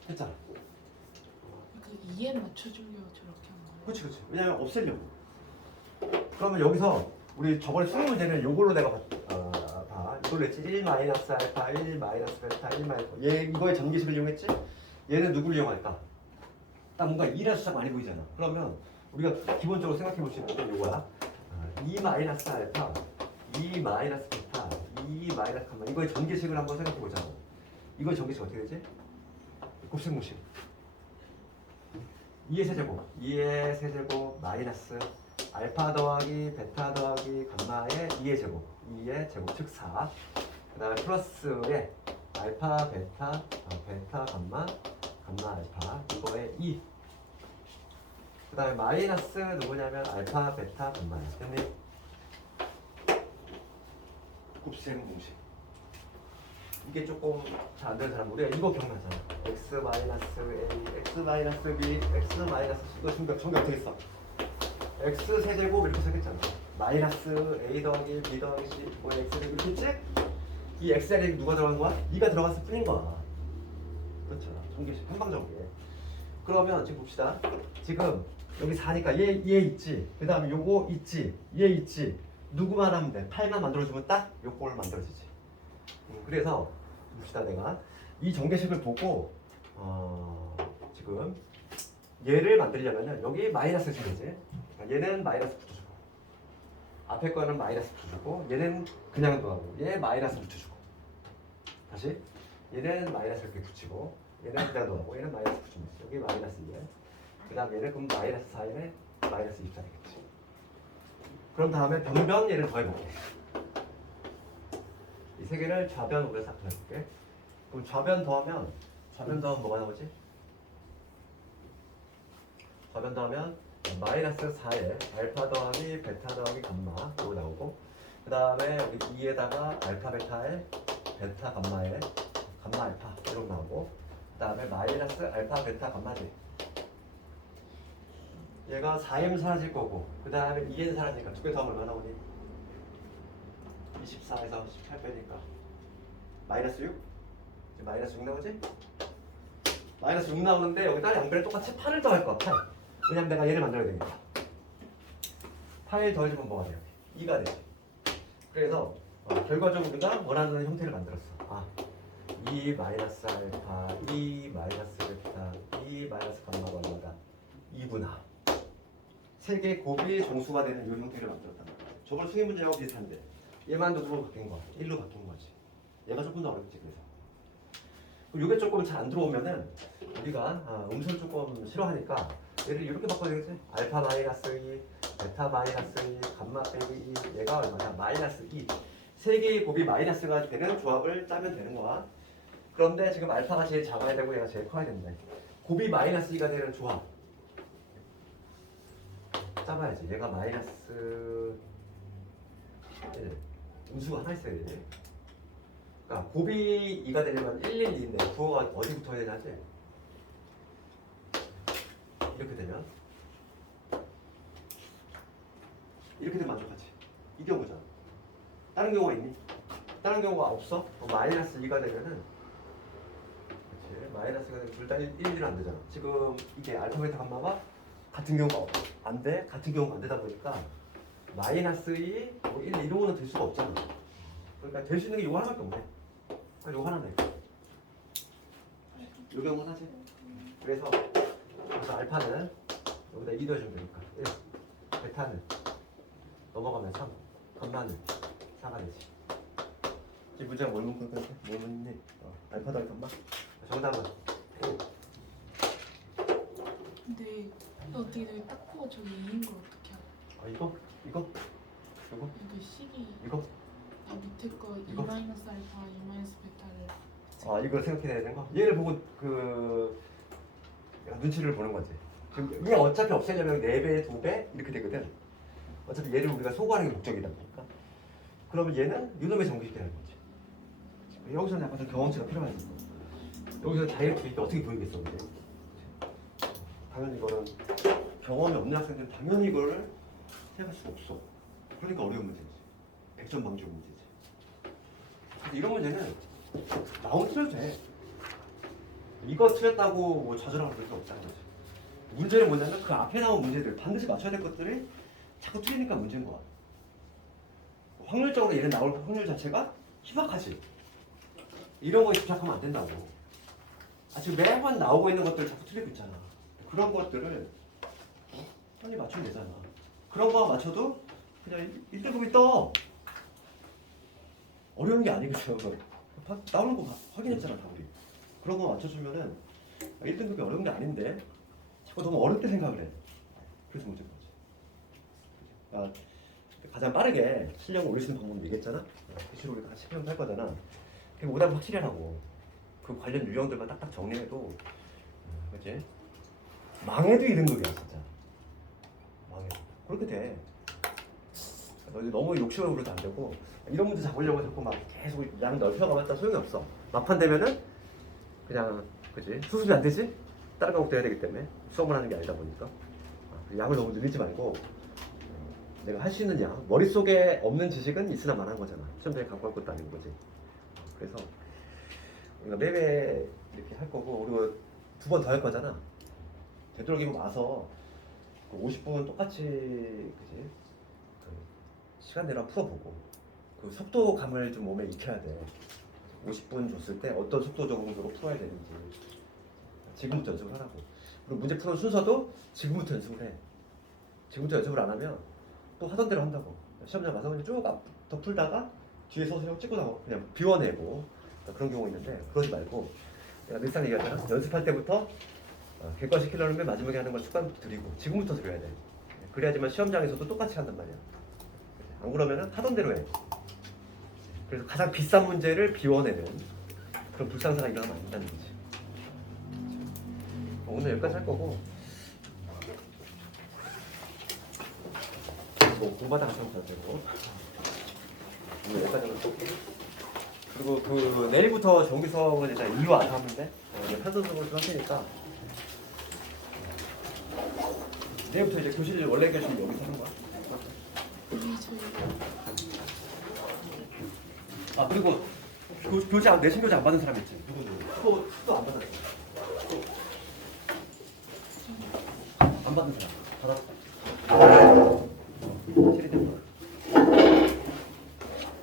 했잖아. 그 2에 맞춰주려고 저렇게 한 거예요? 그렇지 그렇지. 왜냐면 없애려고. 그러면 여기서 우리 저번에 수능 문제는 요걸로 내가 봐. 이걸로 했지. 1 마이너스 알파 1 마이너스 베타 1 마이너스 얘 이거의 전기식을 이용했지. 얘는 누구를 이용할까? 딱 뭔가 2라는 숫자가 많이 보이잖아. 그러면 우리가 기본적으로 생각해 볼 수 있는 게 요거야. 2 마이너스 알파 2 마이너스 베타 2 마이너스 감마 이거의 전기식을 한번 생각해 보자. 이거의 전기식 어떻게 되지? 곱셈공식 2의 세제곱 2의 세제곱 마이너스 알파 더하기 베타 더하기 감마의 2의 제곱 2의 제곱 즉 4 그 다음에 플러스에 알파 베타 베타 감마 감마 알파 이거의 2 그 다음에 마이너스 누구냐면 알파 베타 감마야. 됐니? 곱셈공식 이게 조금 잘 안 되는 사람 우리가 이거 기억나잖아. x 마이너스 a, x 마이너스 b, x 마이너스 c 이거 정리 어떻게 써? x 세제곱 이렇게 쓰겠잖아. 마이너스 a 더하기 b 더하기 c 이거 x 제곱 이렇게 했지? 이 x자리에 누가 들어간 거야? 2가 들어갔을 뿐인 거야. 그렇죠. 전개식 한방전개. 그러면 지금 봅시다. 지금 여기 4니까 얘 있지. 그 다음에 요거 있지. 얘 있지. 누구만 하면 돼. 8만 만들어주면 딱 요꼴 만들어지지. 그래서 봅시다. 내가 이 전개식을 보고 지금 얘를 만들려면은 여기 마이너스 주겠지. 얘는 마이너스 붙여주고 앞에 거는 마이너스 붙여주고 얘는 그냥 더하고 얘 마이너스 붙여주고 다시 얘는 마이너스 이렇게 붙이고 얘는 그냥 더하고 얘는 마이너스 붙이면 돼. 여기 마이너스 2에 그 다음 얘는 그럼 마이너스 4에 마이너스 24되겠지. 그럼 다음에 변변 얘를 더해볼게. 이 세 개를 좌변 우변 싹 더해볼게. 그럼 좌변 더하면 뭐가 나오지? 좌변 더하면 마이너스 4에 알파 더하기 베타 더하기 감마 이거 나오고 그 다음에 여기 2에다가 알파 베타에 베타 감마에 감마 알파 이렇게 나오고 그 다음에 마이너스 알파 베타 감마지. 얘가 4m 사라질 거고 그 다음에 2n 사라지니까 두 개 더하면 얼마 나오니? 24에서 18 빼니까 마이너스 6? 지금 마이너스 6 나오지? 마이너스 6 나오는데 여기다 양변에 똑같이 8을 더할 거야. 8. 왜냐면 내가 얘를 만들어야 되니까. 8 더해주면 뭐가 돼요? 2가 되지. 그래서 결과적으로 우리가 원하는 형태를 만들었어. 2 마이너스 알파, 2 마이너스 베타, 2 마이너스 감마가 얼마다? 2분화. 세 개의 곱이 정수가 되는 이 형태를 만들었단 말이야. 저번 수행 문제하고 비슷한데 얘만 도로 바뀐 거야. 1로 바뀐 거지. 얘가 조금 더 어렵지. 그래서 이게 조금 잘 안 들어오면은 우리가 음수를 조금 싫어하니까 얘를 이렇게 바꿔야 되겠지. 알파 마이너스 2, 베타 마이너스 2, 감마 빼기 2, 얘가 얼마냐? 마이너스 2. 세 개의 곱이 마이너스가 되는 조합을 짜면 되는 거야. 그런데 지금 알파가 제일 작아야 되고 얘가 제일 커야 된다. 곱이 마이너스 2가 되는 조합 짜봐야지. 얘가 마이너스 1. 음수가 하나 있어야 되지. 그러니까 곱이 2가 되려면 1, 1, 2인데 부호가 어디 붙어야 되냐지? 이렇게 되면 이렇게 되면 만족하지. 이 경우잖아. 다른 경우가 있니? 다른 경우가 없어? 마이너스 2가 되면은 그렇지. 마이너스가 되면 둘 다 1, 1은 안 되잖아. 지금 이게 알파 베타 감마가 같은 경우가 안 돼. 같은 경우가 안 되다 보니까 마이너스 2, 뭐 1, 2로는 될 수가 없잖아. 그러니까 될 수 있는 게 이거 하나밖에 없네. 이거 하나네. 이 경우는 하지. 그래서 알파는 여기다 2 더해주면 되니까 1. 베타는 넘어가면 3. 감마는 4가 되지. 지금 문제가 뭘 묻는 건데? 뭘 묻니? 알파 더하기 감마? 정답은 1. 근데 어떻게 되게 딱 보고 저기 2인 걸 어떻게 알아? 이거? 이거? 이거 식이 이거? 밑에 거 2 이거? 마이너스 알파 2 마이너스 베타를 이걸 생각해야 되는 거? 얘를 보고 눈치를 보는 거지. 지금 그냥 어차피 없애려면 4배, 2배 이렇게 되거든. 어차피 얘를 우리가 소거하는 게 목적이다 보니까. 그러면 얘는 이놈의 정규식이라는 거지. 여기서는 약간 좀 경험치가 필요하니까. 여기서 다이렉트 이게 어떻게 보이겠어, 근데? 당연히 이거는 경험이 없는 학생들은 당연히 이거를 해볼 수 없어. 그러니까 어려운 문제지. 100점 방지용 문제지. 그래서 이런 문제는 나오면 틀려도 돼. 이거 틀렸다고 뭐 좌절하고 그럴 수 없다는 거지. 문제는 뭐냐면 그 앞에 나온 문제들 반드시 맞춰야 될 것들이 자꾸 틀리니까 문제인 거야. 확률적으로 얘는 나올 확률 자체가 희박하지. 이런 거에 집착하면 안 된다고. 지금 매번 나오고 있는 것들 자꾸 틀리고 있잖아. 그런 것들을 빨리 맞추면 되잖아. 그런 거 맞춰도 그냥 1등급이 떠. 어려운 게 아니거든. 나오는 거 확인했잖아, 다 우리. 그런 거 맞춰주면은 1등급이 어려운 게 아닌데 자꾸 너무 어렵게 생각을 해. 그래서 문제인 거지. 그러니까 가장 빠르게 실력을 올리시는 방법 얘기했잖아. 기출 우리가 같이 시험할 거잖아. 그 오답 확실히 하라고. 그 관련 유형들만 딱딱 정리해도 그렇지? 망해도 2등급이야 진짜. 망해도. 그렇게 돼. 너무 욕심으로 그러도 안 되고 이런 문제 잡으려고 자꾸 막 계속 양 넓혀가봤자 소용이 없어. 막판 되면은 그냥 그지 수습이 안 되지? 다른 과목도 해야 되기 때문에 수업을 하는 게 아니다 보니까 양을 너무 늘리지 말고 내가 할 수 있는 양 머릿속에 없는 지식은 있으나 말한 거잖아. 시험장에 갖고 갈 것도 아닌 거지. 그래서 우리가 매매 이렇게 할 거고 그리고 2번 더 할 거잖아. 되도록이면 와서 50분 똑같이 그지? 그 시간대로 풀어보고 그 속도감을 좀 몸에 익혀야 돼. 50분 줬을 때 어떤 속도 정도로 풀어야 되는지 지금부터 연습을 하라고. 그리고 문제 푸는 순서도 지금부터 연습을 해. 지금부터 연습을 안 하면 또 하던 대로 한다고. 시험장 가서 그냥 쭉 앞부터 풀다가 뒤에 서서 찍고 나고 그냥 비워내고 그런 경우 있는데 그러지 말고 내가 늘상 얘기하잖아. 연습할 때부터 객관시키려면 맨 마지막에 하는 걸 습관 들이고 지금부터 들여야 돼. 그래야지만 시험장에서도 똑같이 한단 말이야. 안 그러면 하던 대로 해. 그래서 가장 비싼 문제를 비워내는 그런 불상사가 일어나면 안 된다는 거지. 오늘 여기까지 할 거고 뭐 공부하다 같이 하면 더 되고 오늘 여기까지 할 거고 그리고 그 내일부터 정기 수업은 일단 2화 안 하면 돼. 편성 수업을 좀 하시니까 내일부터 이제 교실 원래 교실 여기서 하는 거야. 아 그리고 내신 교재 안 받은 사람 있지? 누구? 수도 안 받았어. 안 받은 사람 받았어. 실이 된 거야.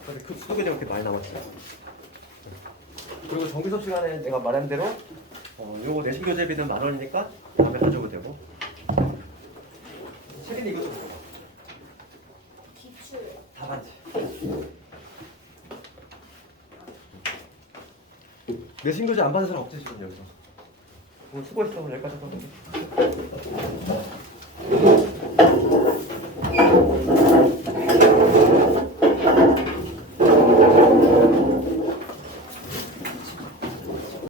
근데 그 수도 교재가 그렇게 많이 남았어요. 그리고 정기 수업 시간에 내가 말한 대로 요거 내신 교재비는 10,000원이니까 다음에 가져오면 되고. 체린이 이거 좀 줘봐. 기출. 답안지. 내신 교재 안 받은 사람 없지 지금 여기서. 오늘 수고했어. 오늘 여기까지 할 거야.